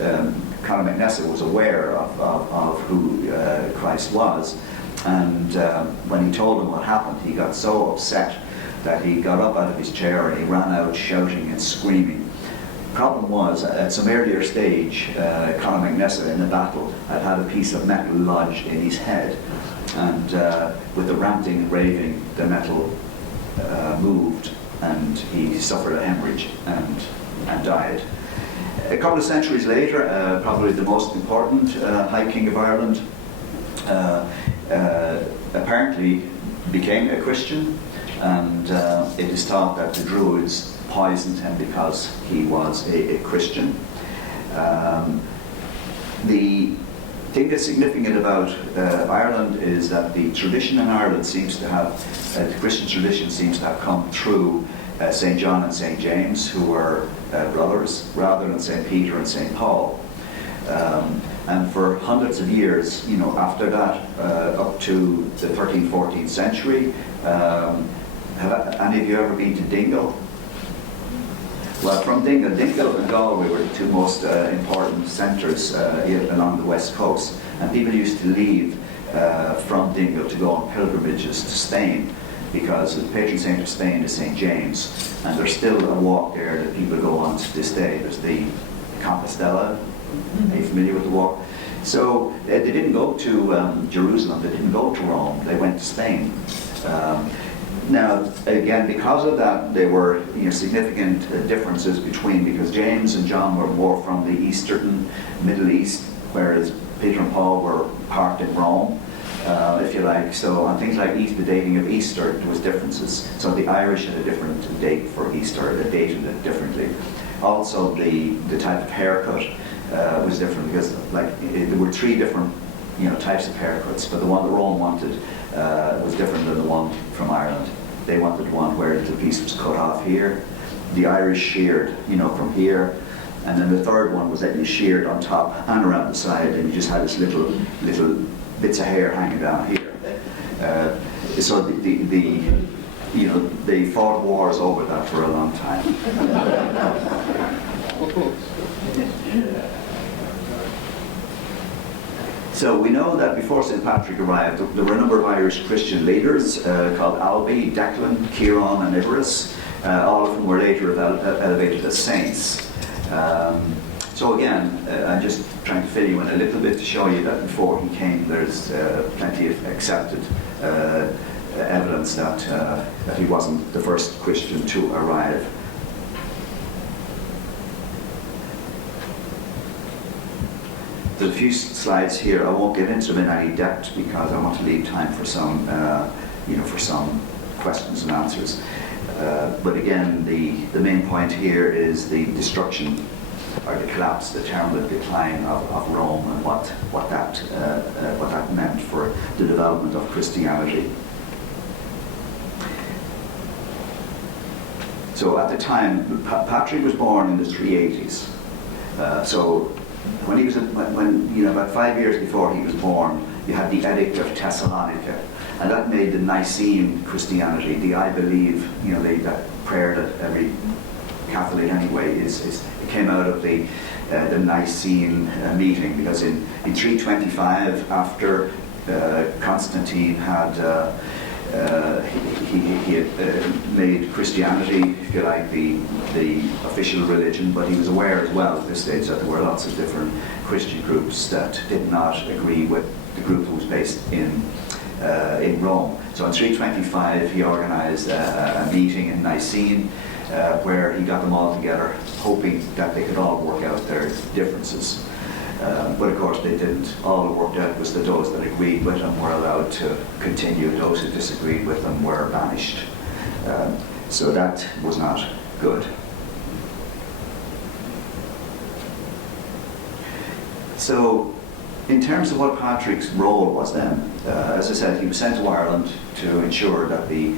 Conor MacNessa was aware of who Christ was, and when he told him what happened, he got so upset that he got up out of his chair and he ran out shouting and screaming. Problem was, at some earlier stage, Conor MacNessa in the battle had a piece of metal lodged in his head, and with the ranting and raving, the metal moved, and he suffered a hemorrhage and died. A couple of centuries later, probably the most important High King of Ireland apparently became a Christian, and it is thought that the Druids poisoned him because he was a Christian. The thing that's significant about Ireland is that the tradition in Ireland seems to have, the Christian tradition seems to have come through St. John and St. James, who were brothers, rather than St. Peter and St. Paul. And for hundreds of years, after that, up to the 13th, 14th century, have any of you ever been to Dingle? Well, from Dingle and Galway were the two most important centres along the west coast, and people used to leave from Dingle to go on pilgrimages to Spain, because the patron saint of Spain is St. James, and there's still a walk there that people go on to this day. There's the Compostela. Are you familiar with the walk? So they didn't go to Jerusalem, they didn't go to Rome, they went to Spain. Now, again, because of that, there were significant differences between, because James and John were more from the Eastern Middle East, whereas Peter and Paul were parked in Rome, if you like. So on things like the dating of Easter, there was differences. So the Irish had a different date for Easter, they dated it differently. Also, the type of haircut was different, because there were three different types of haircuts, but the one that Rome wanted was different than the one from Ireland. They wanted one where the piece was cut off here. The Irish sheared, from here, and then the third one was that you sheared on top and around the side, and you just had this little bits of hair hanging down here. So you know, they fought wars over that for a long time. So we know that before St. Patrick arrived, there were a number of Irish Christian leaders called Albie, Declan, Kieran and Iverus. All of them were later elevated as saints. So again, I'm just trying to fill you in a little bit to show you that before he came, there's plenty of accepted evidence that he wasn't the first Christian to arrive. There's a few slides here. I won't get into them in any depth because I want to leave time for some, for some questions and answers. But again, the main point here is the destruction or the collapse, the terminal decline of Rome, and what that meant for the development of Christianity. So at the time, Patrick was born in the 380s. So when he was about 5 years before he was born, you had the Edict of Thessalonica, and that made the Nicene Christianity, the I believe, that prayer that every Catholic anyway it came out of the Nicene meeting, because in 325, after Constantine had he had made Christianity, if you like, the official religion, but he was aware as well at this stage that there were lots of different Christian groups that did not agree with the group that was based in Rome. So in 325 he organised a meeting in Nicene where he got them all together, hoping that they could all work out their differences. But of course they didn't. All that worked out was that those that agreed with him were allowed to continue. Those who disagreed with him were banished. So that was not good. So in terms of what Patrick's role was then, as I said, he was sent to Ireland to ensure that the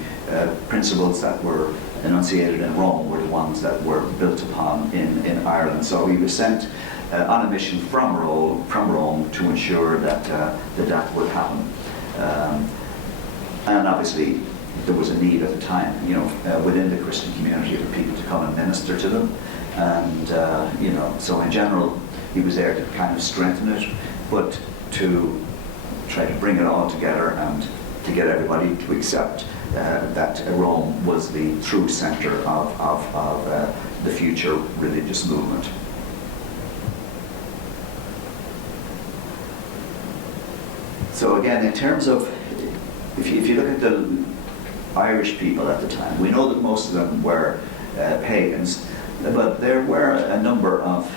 principles that were enunciated in Rome were the ones that were built upon in Ireland. So he was sent on a mission from Rome to ensure that that would happen. And obviously there was a need at the time, within the Christian community for people to come and minister to them. And, so in general, he was there to kind of strengthen it, but to try to bring it all together and to get everybody to accept that Rome was the true center of the future religious movement. So again, in terms of, if you look at the Irish people at the time, we know that most of them were pagans, but there were a number of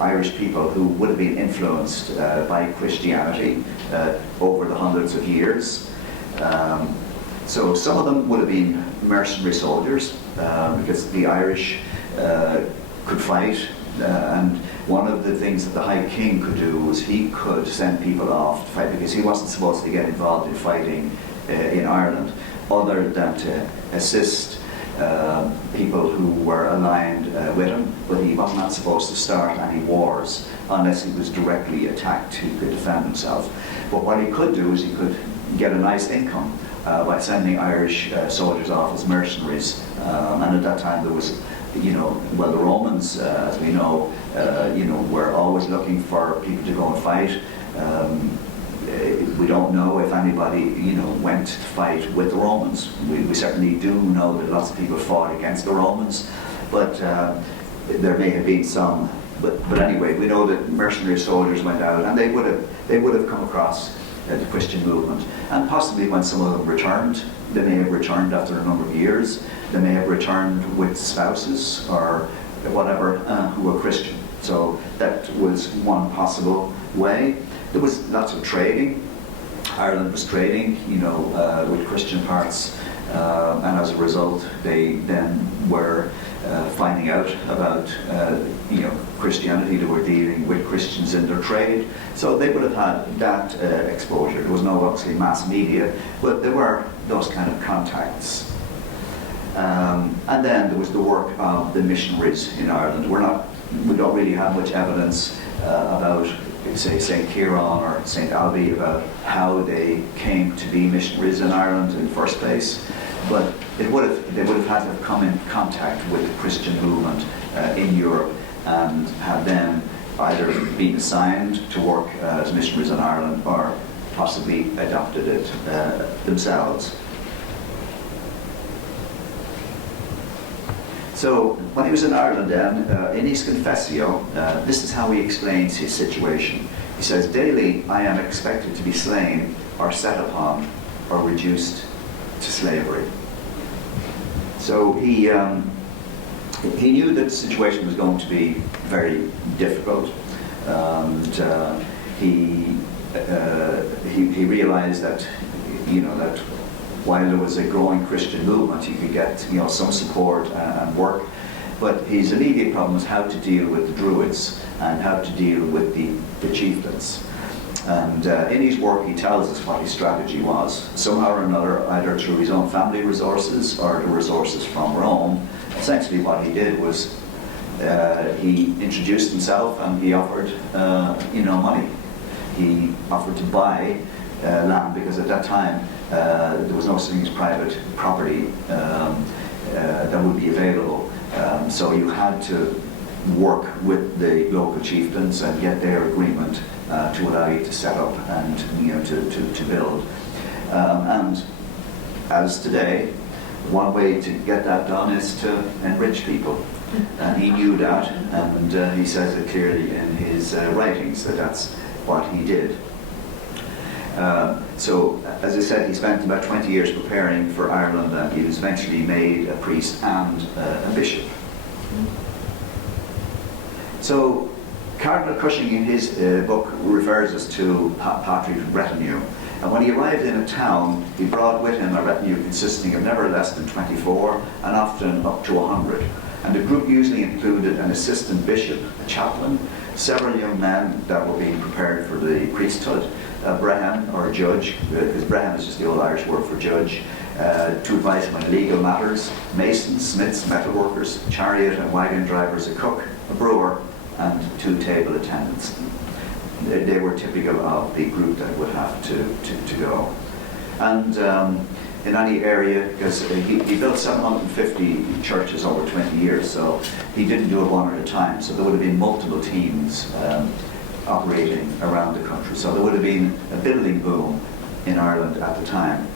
Irish people who would have been influenced by Christianity over the hundreds of years. So some of them would have been mercenary soldiers, because the Irish could fight, and one of the things that the High King could do was he could send people off to fight, because he wasn't supposed to get involved in fighting in Ireland, other than to assist people who were aligned with him, but he was not supposed to start any wars unless he was directly attacked. He could defend himself. But what he could do is he could get a nice income by sending Irish soldiers off as mercenaries. And at that time there was, the Romans, as we know, were always looking for people to go and fight. We don't know if anybody, went to fight with the Romans. We certainly do know that lots of people fought against the Romans, but there may have been some. But anyway, we know that mercenary soldiers went out, and they would have come across the Christian movement, and possibly when some of them returned, they may have returned after a number of years. They may have returned with spouses or whatever who were Christian. So that was one possible way. There was lots of trading. Ireland was trading, with Christian parts, and as a result, they then were finding out about, Christianity. They were dealing with Christians in their trade, so they would have had that exposure. There was no obviously mass media, but there were those kind of contacts. And then there was the work of the missionaries in Ireland. We don't really have much evidence about say, St. Kieran or St. Alby about how they came to be missionaries in Ireland in the first place, but they would have had to have come in contact with the Christian movement in Europe and have then either been assigned to work as missionaries in Ireland or possibly adopted it themselves. So when he was in Ireland then, in his Confessio, this is how he explains his situation. He says, "Daily I am expected to be slain or set upon or reduced to slavery." So he knew that the situation was going to be very difficult, and he realized that, that while there was a growing Christian movement, he could get some support and work, but his immediate problem was how to deal with the Druids and how to deal with the chieftains. And in his work he tells us what his strategy was. Somehow or another, either through his own family resources or the resources from Rome, essentially what he did was he introduced himself and he offered money. He offered to buy land, because at that time there was no such thing as private property that would be available. So you had to work with the local chieftains and get their agreement to allow you to set up and to build. And as today, one way to get that done is to enrich people. And he knew that, and he says it clearly in his writings that that's what he did. So, as I said, he spent about 20 years preparing for Ireland, and he was eventually made a priest and a bishop. So, Cardinal Cushing in his book refers us to Patrick's retinue. And when he arrived in a town, he brought with him a retinue consisting of never less than 24 and often up to 100. And the group usually included an assistant bishop, a chaplain, several young men that were being prepared for the priesthood, a brehon or a judge, because brehon is just the old Irish word for judge, to advise him on legal matters, masons, smiths, metalworkers, chariot and wagon drivers, a cook, a brewer, and 2 table attendants. They were typical of the group that would have to go. And in any area, because he built 750 churches over 20 years, so he didn't do it one at a time. So there would have been multiple teams operating around the country. So there would have been a building boom in Ireland at the time.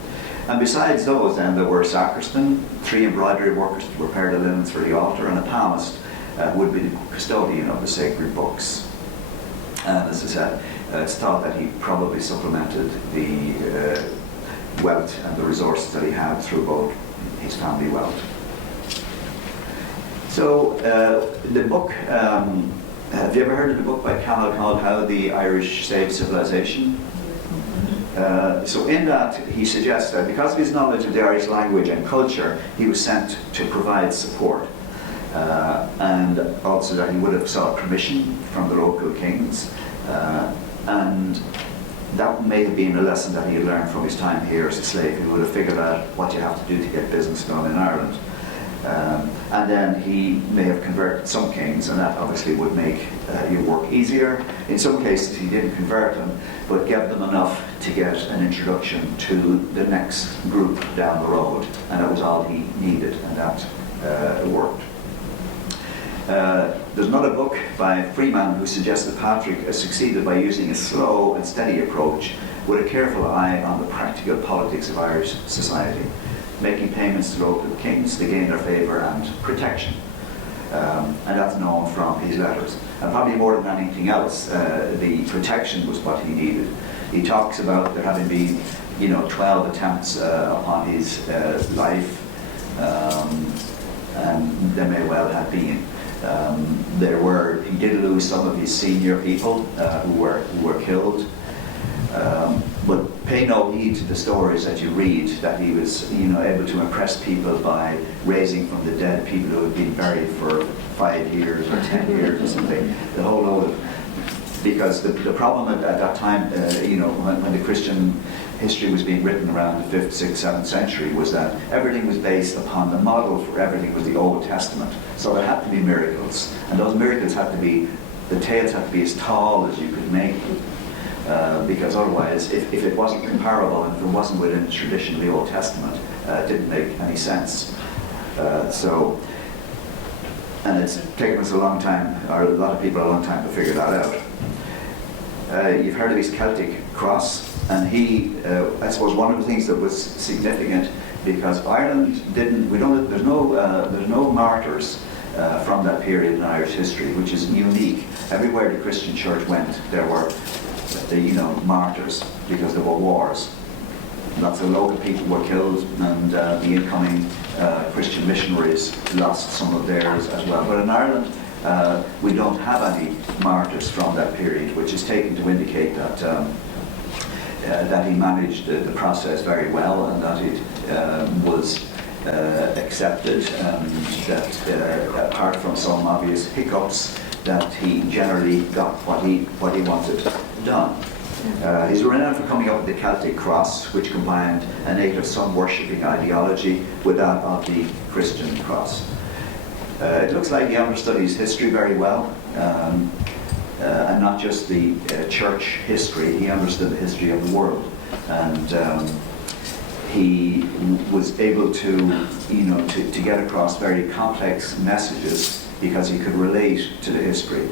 And besides those, then, there were a sacristan, 3 embroidery workers to prepare the linens for the altar, and a palmist would be the custodian of the sacred books. And as I said, it's thought that he probably supplemented the wealth and the resources that he had through both his family wealth. So the book, have you ever heard of the book by Cannell called How the Irish Saved Civilization? So in that he suggests that because of his knowledge of the Irish language and culture, he was sent to provide support. And also that he would have sought permission from the local kings, and that may have been a lesson that he had learned from his time here as a slave. He would have figured out what you have to do to get business done in Ireland. And then he may have converted some kings, and that obviously would make your work easier. In some cases he didn't convert them, but gave them enough to get an introduction to the next group down the road, and that was all he needed, and that worked. There's another book by Freeman who suggests that Patrick succeeded by using a slow and steady approach with a careful eye on the practical politics of Irish society, making payments to local kings to gain their favour and protection. And that's known from his letters. And probably more than anything else, the protection was what he needed. He talks about there having been, 12 attempts upon his life, and there may well have been. He did lose some of his senior people who were killed, but pay no heed to the stories that you read that he was able to impress people by raising from the dead people who had been buried for 5 years or 10 years or something, the whole load of, because the problem at that time, when the Christian history was being written around the 5th, 6th, 7th century, was that everything was based upon the model for everything was the Old Testament. So there had to be miracles, and those miracles had to be the tails had to be as tall as you could make them. Because otherwise, if it wasn't comparable and if it wasn't within the tradition of the Old Testament, it didn't make any sense. And it's taken us a long time, or a lot of people a long time to figure that out. You've heard of his Celtic cross, and I suppose one of the things that was significant, because Ireland there's no martyrs from that period in Irish history, which is unique. Everywhere the Christian church went, there were martyrs, because there were wars. Lots of local people were killed, and the incoming Christian missionaries lost some of theirs as well. But in Ireland, we don't have any martyrs from that period, which is taken to indicate that he managed the process very well, and that it was accepted, and that apart from some obvious hiccups, that he generally got what he wanted done. He's renowned for coming up with the Celtic cross, which combined a native sun-worshipping ideology with that of the Christian cross. It looks like he understood his history very well, and not just the church history. He understood the history of the world, and he was able to get across very complex messages because he could relate to the history.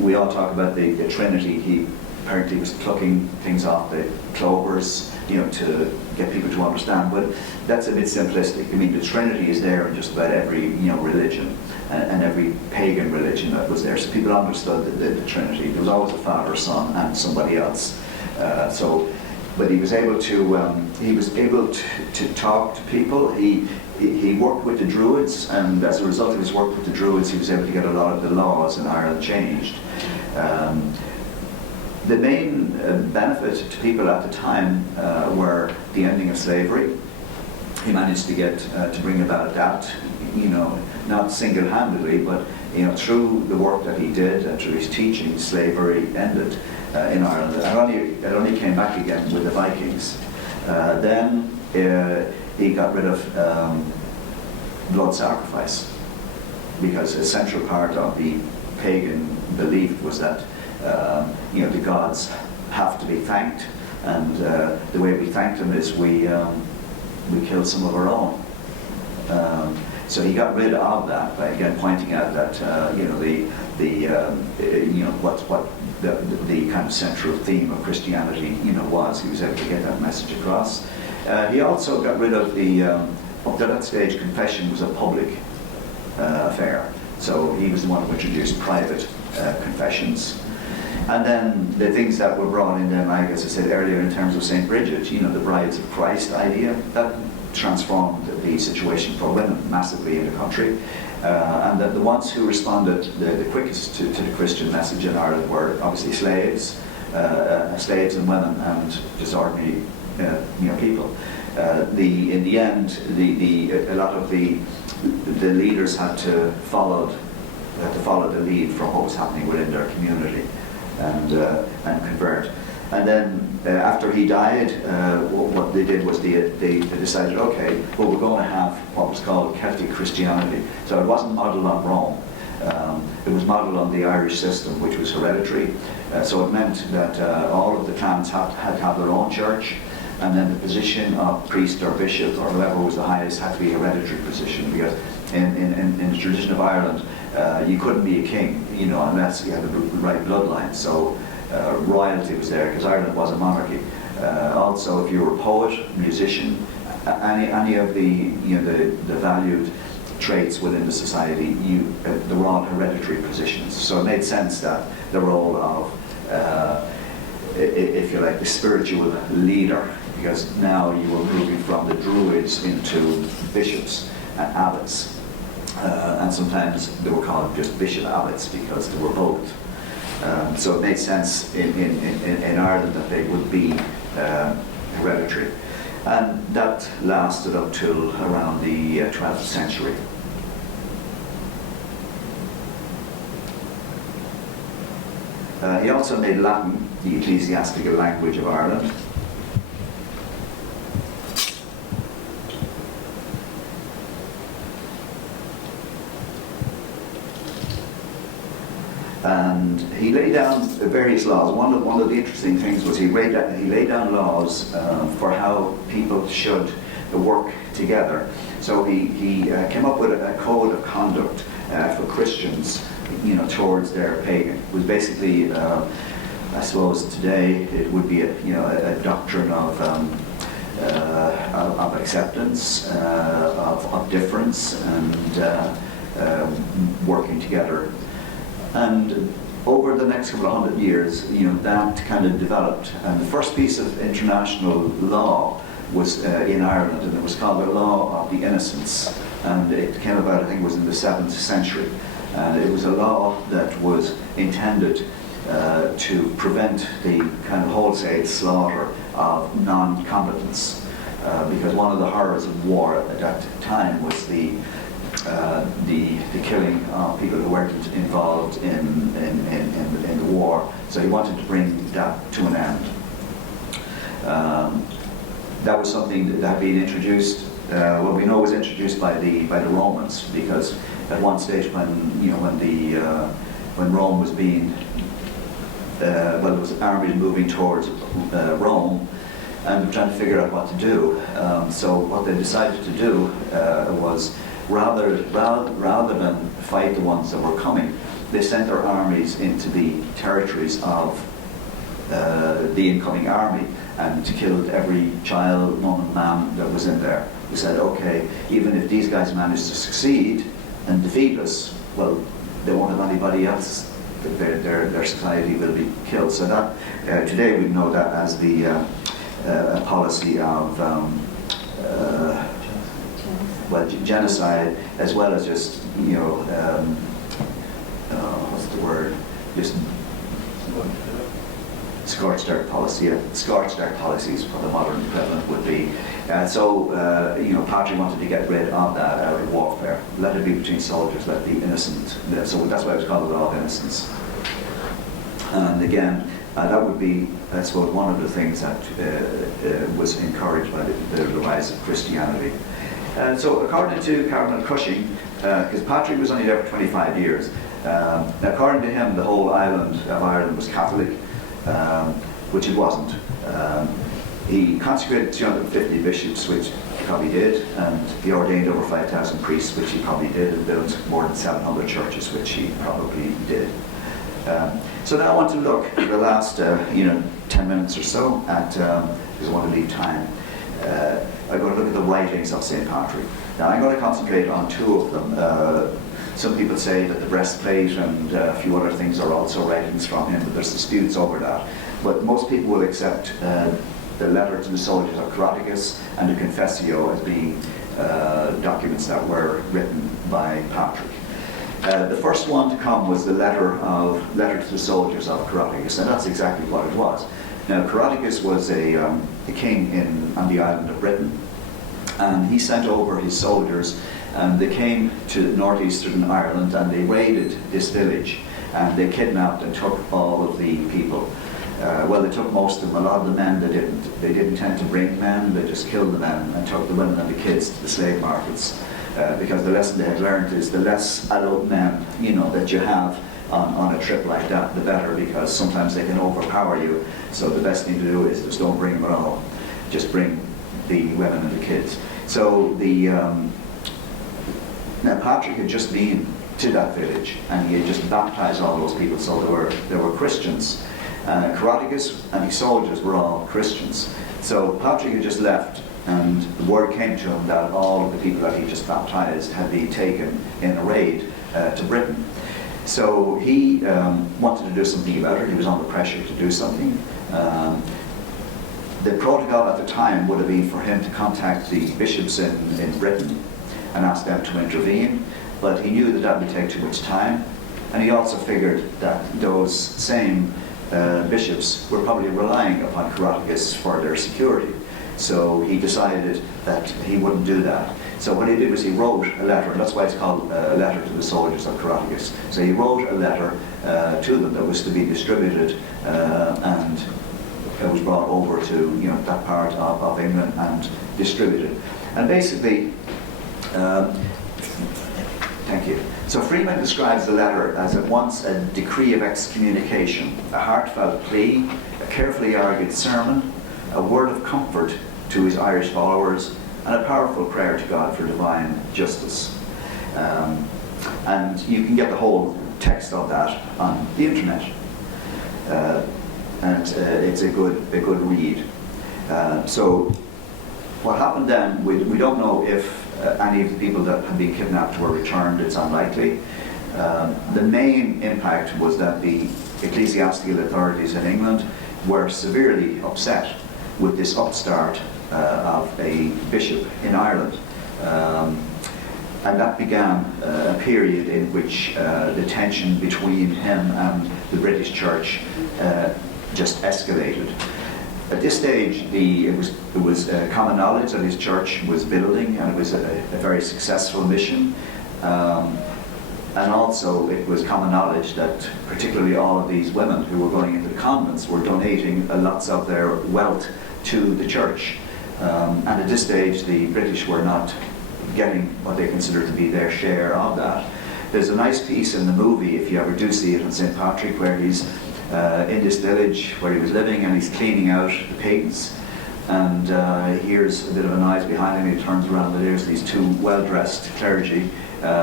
We all talk about the Trinity. He apparently was plucking things off the clovers, to get people to understand. But that's a bit simplistic. I mean, the Trinity is there in just about every religion and every pagan religion that was there. So people understood the Trinity. There was always a Father, Son, and somebody else. But he was able to talk to people. He worked with the Druids, and as a result of his work with the Druids, he was able to get a lot of the laws in Ireland changed. The main benefit to people at the time were the ending of slavery. He managed to bring about that, not single-handedly, but through the work that he did and through his teaching, slavery ended in Ireland. It only came back again with the Vikings. Then he got rid of blood sacrifice, because a central part of the pagan belief was that the gods have to be thanked, and the way we thank them is we killed some of our own. So he got rid of that by again pointing out that what the kind of central theme of Christianity was. He was able to get that message across. He also got rid of up to that stage, confession was a public affair. So he was the one who introduced private confessions. And then the things that were brought in then, like as I said earlier, in terms of St. Bridget, the brides of Christ idea, that transformed the situation for women massively in the country. And that the ones who responded the quickest to the Christian message in Ireland were obviously slaves and women, and just ordinary people. In the end, a lot of the leaders had to follow the lead from what was happening within their community, and convert. And then after he died, what they did was they decided, okay, well, we're going to have what was called Celtic Christianity. So it wasn't modelled on Rome. It was modelled on the Irish system, which was hereditary. So it meant that all of the clans had to have their own church, and then the position of priest or bishop or whoever was the highest had to be a hereditary position, because in the tradition of Ireland, you couldn't be a king, unless you had the right bloodline. So royalty was there, because Ireland was a monarchy. Also, if you were a poet, musician, any of the valued traits within the society, they were all hereditary positions. So it made sense that the role of, if you like, the spiritual leader, because now you were moving from the Druids into bishops and abbots. And sometimes they were called just bishop abbots because they were both. So it made sense in Ireland that they would be hereditary. And that lasted up till around the 12th century. He also made Latin the ecclesiastical language of Ireland. And he laid down various laws. One of the interesting things was he laid down laws for how people should work together. So he came up with a code of conduct for Christians, towards their pagan. It was basically, I suppose today it would be a doctrine of acceptance, of difference, and working together. And over the next couple of 100 years, that kind of developed. And the first piece of international law was in Ireland, and it was called the Law of the Innocents. And it came about, I think it was in the 7th century. And it was a law that was intended to prevent the kind of wholesale slaughter of non-combatants. Because one of the horrors of war at that time was the killing of people who weren't involved in the war. So he wanted to bring that to an end. That was something that had been introduced. We know it was introduced by the Romans, because at one stage when Rome was being it was armies moving towards Rome, and they were trying to figure out what to do. So what they decided to do was, rather than fight the ones that were coming, they sent their armies into the territories of the incoming army and killed every child, woman, and man that was in there. They said, okay, even if these guys manage to succeed and defeat us, well, they won't have anybody else. Their society will be killed. So that today we know that as the policy of genocide, as well as just what's the word? Just scorched earth policy. Scorched earth policies, for the modern equivalent would be. Patrick wanted to get rid of that out of warfare. Let it be between soldiers, let the innocent. So that's why it was called the Law of Innocence. And again, that would be, I suppose, one of the things that was encouraged by the rise of Christianity. And so, according to Cardinal Cushing, because Patrick was only there for 25 years, according to him, the whole island of Ireland was Catholic, which it wasn't. He consecrated 250 bishops, which he probably did, and he ordained over 5,000 priests, which he probably did, and built more than 700 churches, which he probably did. So now I want to look at the last 10 minutes or so at, because I want to leave time, I'm going to look at the writings of St. Patrick. Now I'm going to concentrate on two of them. Some people say that the breastplate and a few other things are also writings from him, but there's disputes over that. But most people will accept the letter to the soldiers of Coroticus and the Confessio as being documents that were written by Patrick. The first one to come was the letter to the soldiers of Coroticus, and that's exactly what it was. Now, Coroticus was a king on the island of Britain, and he sent over his soldiers, and they came to northeastern Ireland, and they raided this village, and they kidnapped and took all of the people. They took most of them. A lot of the men they didn't tend to bring men. They just killed the men and took the women and the kids to the slave markets. Because the lesson they had learned is the less adult men that you have on a trip like that, the better, because sometimes they can overpower you. So the best thing to do is just don't bring them at all. Just bring the women and the kids. So now Patrick had just been to that village, and he had just baptized all those people, so they were Christians. Coroticus and his soldiers were all Christians. So Patrick had just left, and the word came to him that all of the people that he just baptized had been taken in a raid to Britain. So he wanted to do something about it. He was under pressure to do something. The protocol at the time would have been for him to contact the bishops in Britain and ask them to intervene, but he knew that would take too much time, and he also figured that those same bishops were probably relying upon Coroticus for their security. So he decided that he wouldn't do that. So what he did was he wrote a letter, and that's why it's called a letter to the soldiers of Coroticus. So he wrote a letter to them that was to be distributed, and it was brought over to that part of England and distributed. And basically, Thank you. So Freeman describes the letter as at once a decree of excommunication, a heartfelt plea, a carefully argued sermon, a word of comfort to his Irish followers, and a powerful prayer to God for divine justice. And you can get the whole text of that on the internet. And it's a good read. So what happened then, we don't know if any of the people that had been kidnapped were returned. It's unlikely. The main impact was that the ecclesiastical authorities in England were severely upset with this upstart of a bishop in Ireland. And that began a period in which the tension between him and the British Church just escalated. At this stage, it was common knowledge that his church was building, and it was a very successful mission. And also, it was common knowledge that particularly all of these women who were going into the convents were donating lots of their wealth to the church. And at this stage, the British were not getting what they considered to be their share of that. There's a nice piece in the movie, if you ever do see it, on St. Patrick, where he's in this village where he was living, and he's cleaning out the pigs, and he hears a bit of a noise behind him. He turns around, and there's these two well-dressed clergy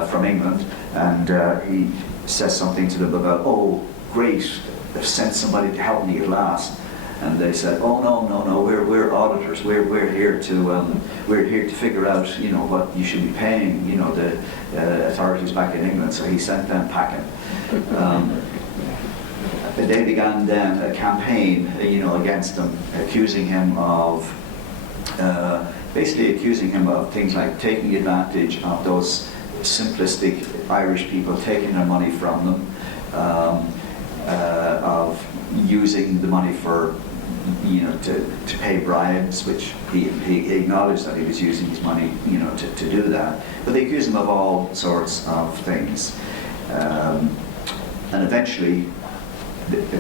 from England, and he says something to them about, "Oh, great, they've sent somebody to help me at last." And they said, "Oh no, we're auditors. We're here to figure out, what you should be paying, the authorities back in England." So he sent them packing. They began then a campaign, against him, accusing him of things like taking advantage of those simplistic Irish people, taking their money from them, of using the money for, to pay bribes, which he acknowledged that he was using his money, to do that. But they accused him of all sorts of things, and eventually,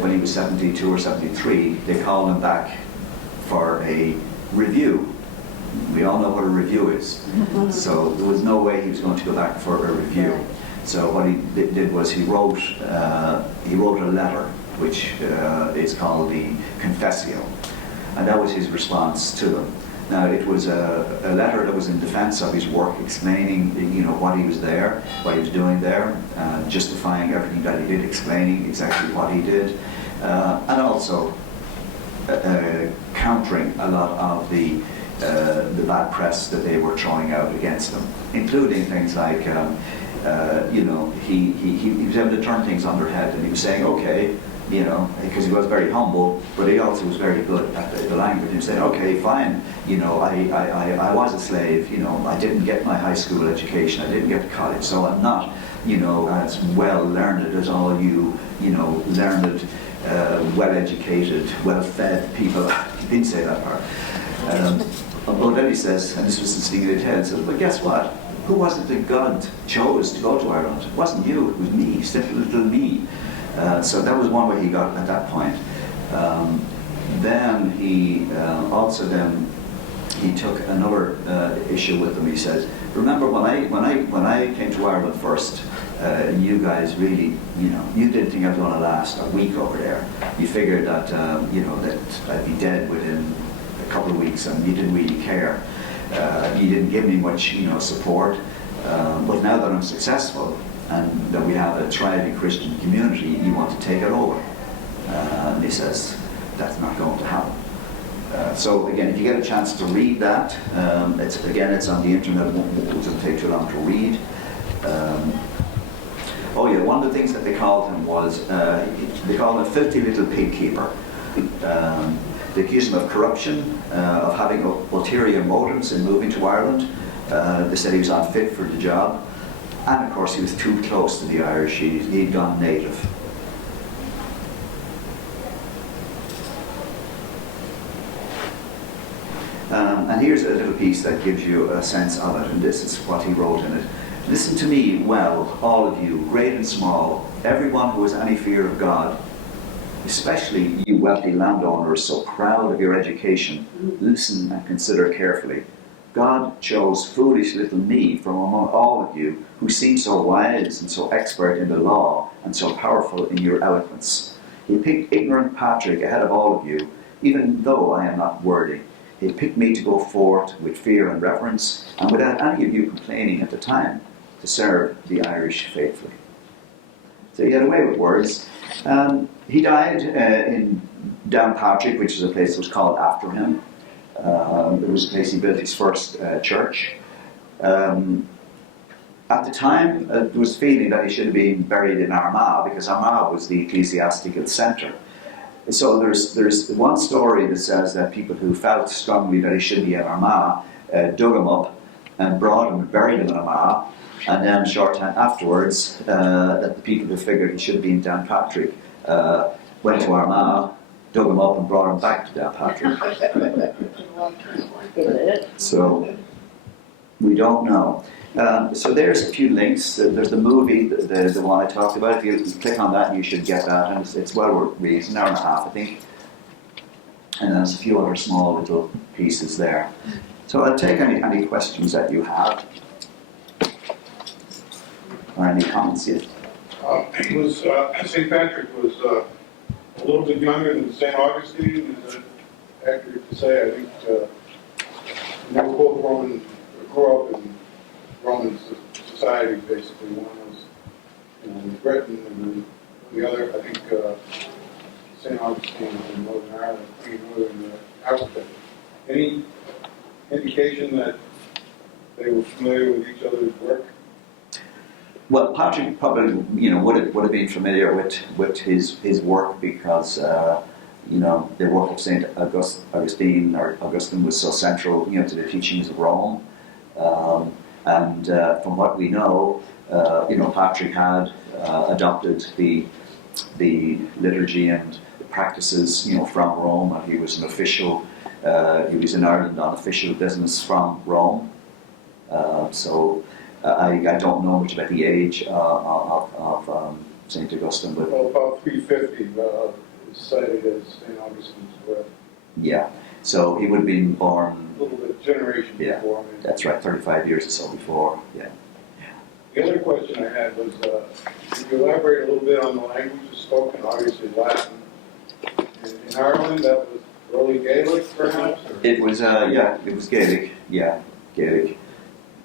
when he was 72 or 73, they called him back for a review. We all know what a review is. So there was no way he was going to go back for a review. So what he did was he wrote a letter, which is called the Confessio, and that was his response to them. Now, it was a letter that was in defense of his work, explaining, what he was doing there, justifying everything that he did, explaining exactly what he did, and also countering a lot of the bad press that they were throwing out against him, including things like, he was able to turn things on their head, and he was saying, okay, because he was very humble, but he also was very good at the language. He was saying, okay, fine, I was a slave, I didn't get my high school education, I didn't get to college, so I'm not, as well learned as all you, learned, well-educated, well-fed people. He didn't say that part. But then he says, and this was the sting of his head, says, but guess what? Who was it that God chose to go to Ireland? It wasn't you, it was me, simple little me. So that was one way he got at that point. Then he he took another issue with them. He says, "Remember when I came to Ireland first, you guys really, you didn't think I was going to last a week over there. You figured that that I'd be dead within a couple of weeks, and you didn't really care. You didn't give me much support. But now that I'm successful, and that we have a thriving Christian community, you want to take it over." And he says, that's not going to happen. So again, if you get a chance to read that, it's on the internet, it doesn't take too long to read. One of the things that they called him was, they called him a filthy little pig keeper. They accused him of corruption, of having ulterior motives in moving to Ireland. They said he was unfit for the job. And of course, he was too close to the Irish. He'd gone native. And here's a little piece that gives you a sense of it, and this is what he wrote in it. "Listen to me well, all of you, great and small, everyone who has any fear of God, especially you wealthy landowners so proud of your education. Listen and consider carefully. God chose foolish little me from among all of you, who seem so wise and so expert in the law and so powerful in your eloquence. He picked ignorant Patrick ahead of all of you, even though I am not worthy. He picked me to go forth with fear and reverence, and without any of you complaining at the time, to serve the Irish faithfully. So he had a way with words. He died in Downpatrick, which is a place that was called after him. It was the place he built his first church. At the time, there was a feeling that he should have been buried in Armagh, because Armagh was the ecclesiastical centre. So there's one story that says that people who felt strongly that he should be in Armagh dug him up and brought him and buried him in Armagh, and then a short time afterwards, that the people who figured he should be in Downpatrick went to Armagh, dug him up and brought him back to Downpatrick. So we don't know. So there's a few links. There's the movie, the one I talked about. If you click on that, you should get that. And it's well worth reading. It's an hour and a half, I think. And then there's a few other small little pieces there. So I'll take any questions that you have. Or any comments yet? St. Patrick was a little bit younger than St. Augustine. Is it accurate to say? I think they were both Roman, grew up in Roman society, basically. One was in Britain, and then the other, I think, St. Augustine was in Northern Ireland, Northern Africa. Any indication that they were familiar with each other's work? Well, Patrick probably, would have been familiar with his work, because the work of Saint Augustine was so central, to the teachings of Rome, and from what we know, Patrick had adopted the liturgy and the practices, from Rome, and he was an official. He was in Ireland on official business from Rome, so. I don't know much about the age of St. Augustine, but... Well, about 350 is cited as St. Augustine's birth. Yeah, so he would have been born... A little bit, generation before. Maybe. That's right, 35 years or so before, yeah. The other question I had was, could you elaborate a little bit on the languages spoken, obviously Latin. In Ireland, that was early Gaelic, perhaps? Or? It was, it was Gaelic, Gaelic.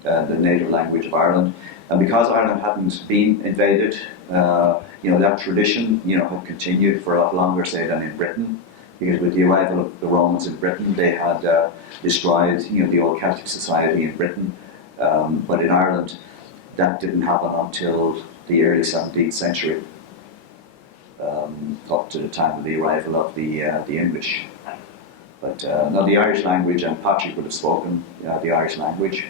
The native language of Ireland, and because Ireland hadn't been invaded, that tradition, had continued for a lot longer, say, than in Britain, because with the arrival of the Romans in Britain, they had destroyed, the old Celtic society in Britain, but in Ireland, that didn't happen until the early 17th century, up to the time of the arrival of the English. But now the Irish language, and Patrick would have spoken the Irish language.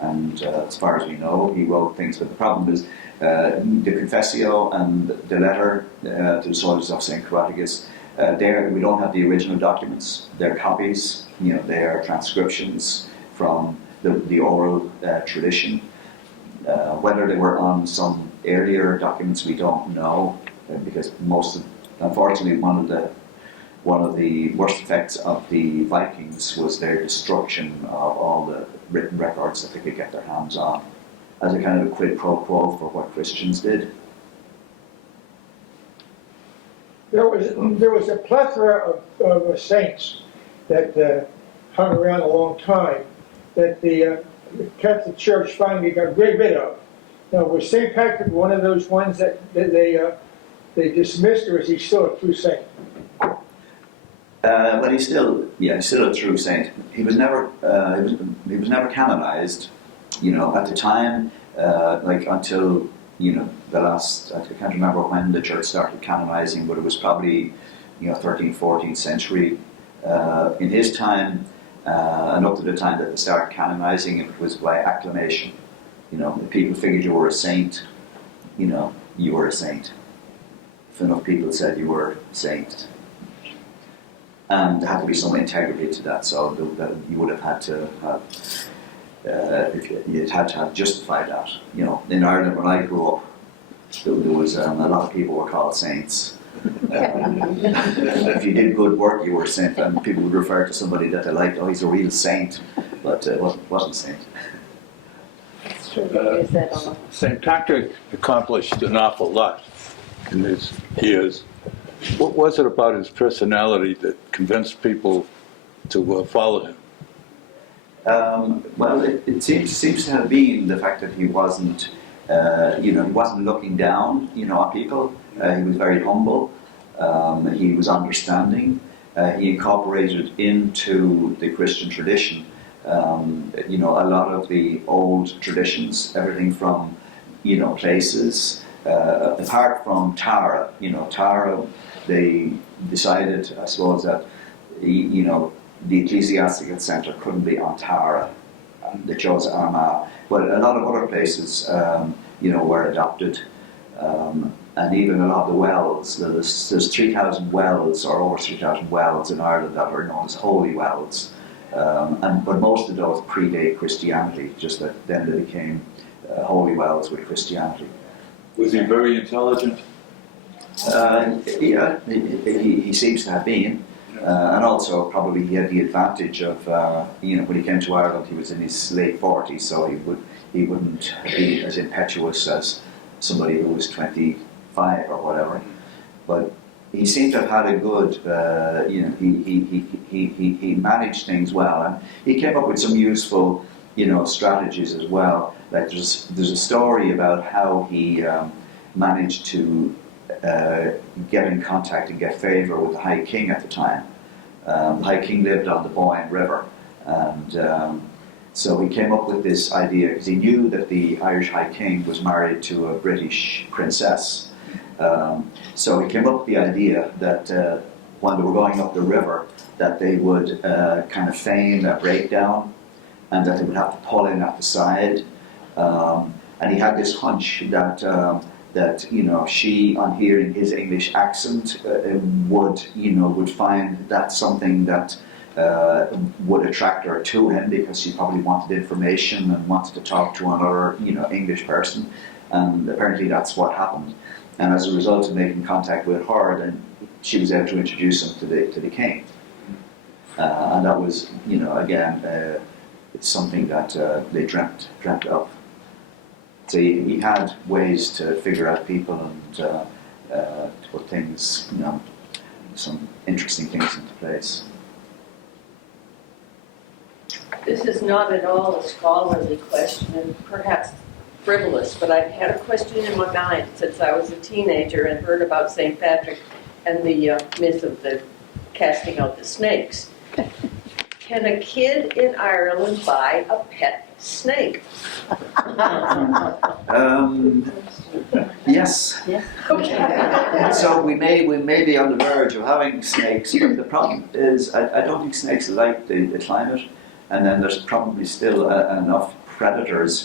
And as far as we know, he wrote things. But the problem is the Confessio and the letter to the soldiers of St. Croatius, we don't have the original documents. They're copies, they are transcriptions from the oral tradition. Whether they were on some earlier documents, we don't know, because unfortunately, one of the worst effects of the Vikings was their destruction of all the written records that they could get their hands on, as a kind of a quid pro quo for what Christians did. There was a plethora of saints that hung around a long time that the Catholic Church finally got rid of. Now, was St. Patrick one of those ones that they dismissed, or is he still a true saint? But he's still a true saint. He was never canonized, at the time, until the last. I can't remember when the church started canonizing, but it was probably 13th, 14th century. In his time, and up to the time that they started canonizing, it was by acclamation. If people figured you were a saint, you were a saint. If enough people said you were a saint. And there had to be some integrity to that, so that you would have had to have, you'd had to have justified that. In Ireland, when I grew up, there was a lot of people were called saints. If you did good work, you were a saint, and people would refer to somebody that they liked, oh, he's a real saint. but it wasn't saint. It's true, they use that on St. Patrick accomplished an awful lot in his years. What was it about his personality that convinced people to follow him? Well, it seems to have been the fact that he wasn't, he wasn't looking down, on people. He was very humble. He was understanding. He incorporated into the Christian tradition, a lot of the old traditions, everything from, places, apart from Tara. Tara, they decided, I suppose, that, the ecclesiastical centre couldn't be on Tara. They chose Armagh. But a lot of other places, were adopted. And even a lot of the wells, there's 3,000 wells, or over 3,000 wells in Ireland that are known as holy wells. But most of those predate Christianity, just that then they became holy wells with Christianity. Was he very intelligent? Yeah, he seems to have been. And also probably he had the advantage of, when he came to Ireland he was in his late 40s, so he wouldn't be as impetuous as somebody who was 25 or whatever. But he seemed to have had a good, he managed things well, and he came up with some useful, strategies as well. Like there's a story about how he managed to get in contact and get favour with the High King at the time. The High King lived on the Boyne River, and so he came up with this idea because he knew that the Irish High King was married to a British princess. So he came up with the idea that when they were going up the river, that they would kind of feign a breakdown, and that they would have to pull in at the side. And he had this hunch that she, on hearing his English accent, would find that something that would attract her to him, because she probably wanted information and wanted to talk to another, English person. And apparently that's what happened. And as a result of making contact with her, then she was able to introduce him to the king. And that was, again, it's something that they dreamt of. So he had ways to figure out people and to put things, some interesting things into place. This is not at all a scholarly question, and perhaps frivolous, but I've had a question in my mind since I was a teenager and heard about St. Patrick and the myth of the casting out the snakes. Can a kid in Ireland buy a pet snake? Yes. Yeah. So we may be on the verge of having snakes, but the problem is I don't think snakes like the climate, and then there's probably still enough predators,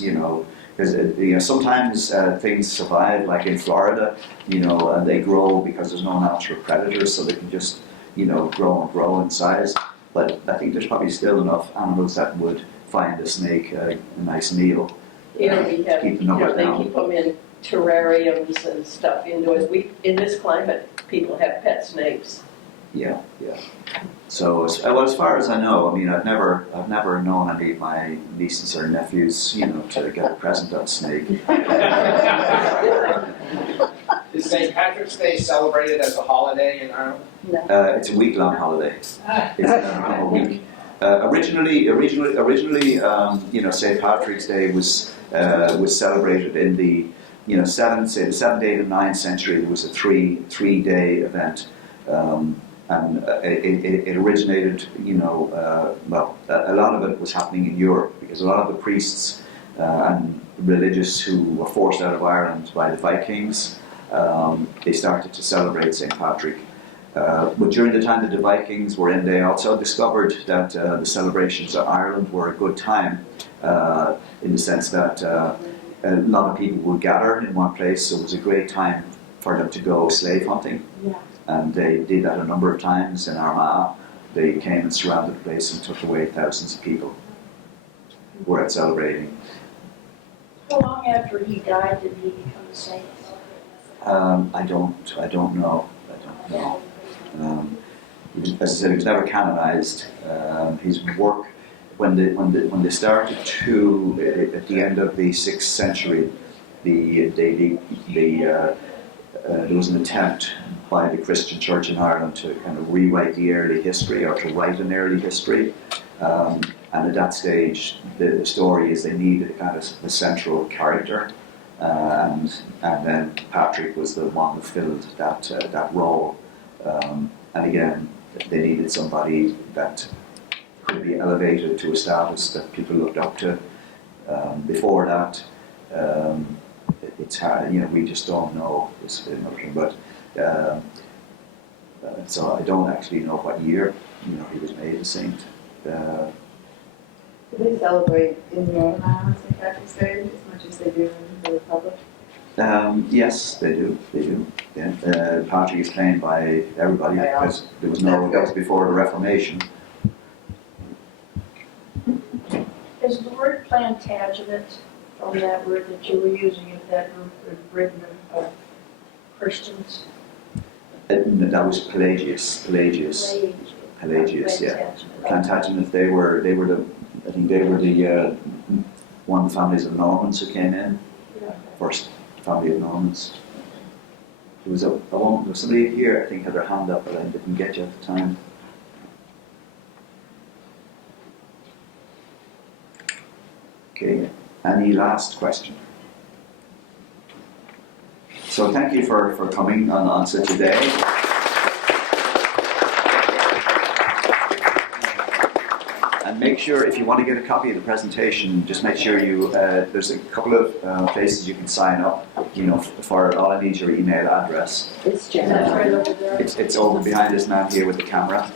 because sometimes things survive, like in Florida, and they grow because there's no natural predators, so they can just grow in size. But I think there's probably still enough animals that would find a snake a nice meal. Here we have, keep the number they down. keep them in terrariums and stuff indoors. In this climate, people have pet snakes. Yeah. So, as far as I know, I mean, I've never known any of my nieces or nephews, to get a present of a snake. Is St. Patrick's Day celebrated as a holiday in Ireland? It's a week-long holiday. It's a week. Originally, St. Patrick's Day was celebrated in the the 7th, 8th, and 9th century. There was a three-day event, and it originated. A lot of it was happening in Europe because a lot of the priests and religious who were forced out of Ireland by the Vikings, they started to celebrate St. Patrick. But during the time that the Vikings were in, they also discovered that the celebrations of Ireland were a good time, in the sense that a lot of people would gather in one place, so it was a great time for them to go slave hunting. Yeah. And they did that a number of times in Armagh. They came and surrounded the place and took away thousands of people who were out celebrating. How long after he died did he become a saint? I don't know. As I said, he was never canonized. His work, when they started to at the end of the 6th century, there was an attempt by the Christian Church in Ireland to kind of rewrite the early history or to write an early history. And at that stage, the story is they needed kind of a central character, and then Patrick was the one who filled that role. And again, they needed somebody that could be elevated to a status that people looked up to. Before that, it's hard. We just don't know. It's nothing, but so I don't actually know what year he was made a saint. Do they celebrate in Northern Ireland St. Patrick's Day as much as they do in the Republic? Yes, they do. Yeah. Patrick is claimed by everybody because that was before the Reformation. Is the word Plantagenet from that word that you were using in that group in Britain of Christians? That was Pelagius, yeah. Plantagenet, they were the one of the families of Normans who came in, first family of Normans. There was somebody here, I think, had their hand up, but I didn't get you at the time. Okay, any last question? So thank you for coming on such a day. And make sure, if you want to get a copy of the presentation, just make sure there's a couple of places you can sign up, for all I need is your email address. It's over behind this man here with the camera.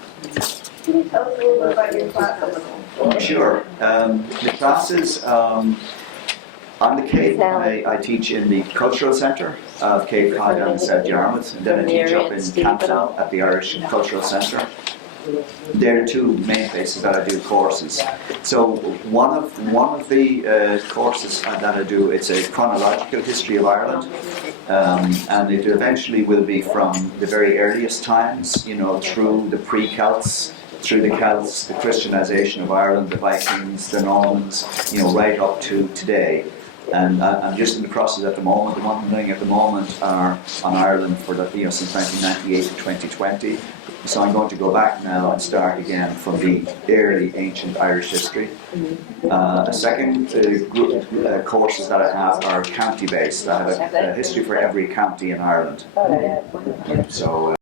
Can you tell us a little bit about your classes? Sure. The classes, on the Cape, I teach in the Cultural Centre of Cape Cod and South Yarmouth, and then I teach up in Campton at the Irish Cultural Centre. They're the two main places that I do courses. So one of the courses that I do, it's a chronological history of Ireland, and it eventually will be from the very earliest times, through the pre-Celts, through the Celts, the Christianization of Ireland, the Vikings, the Normans, right up to today. And I'm just in the process at the moment. The one thing at the moment are on Ireland for since 1998 to 2020. So I'm going to go back now and start again from the early ancient Irish history. A second group of courses that I have are county-based. I have a history for every county in Ireland. So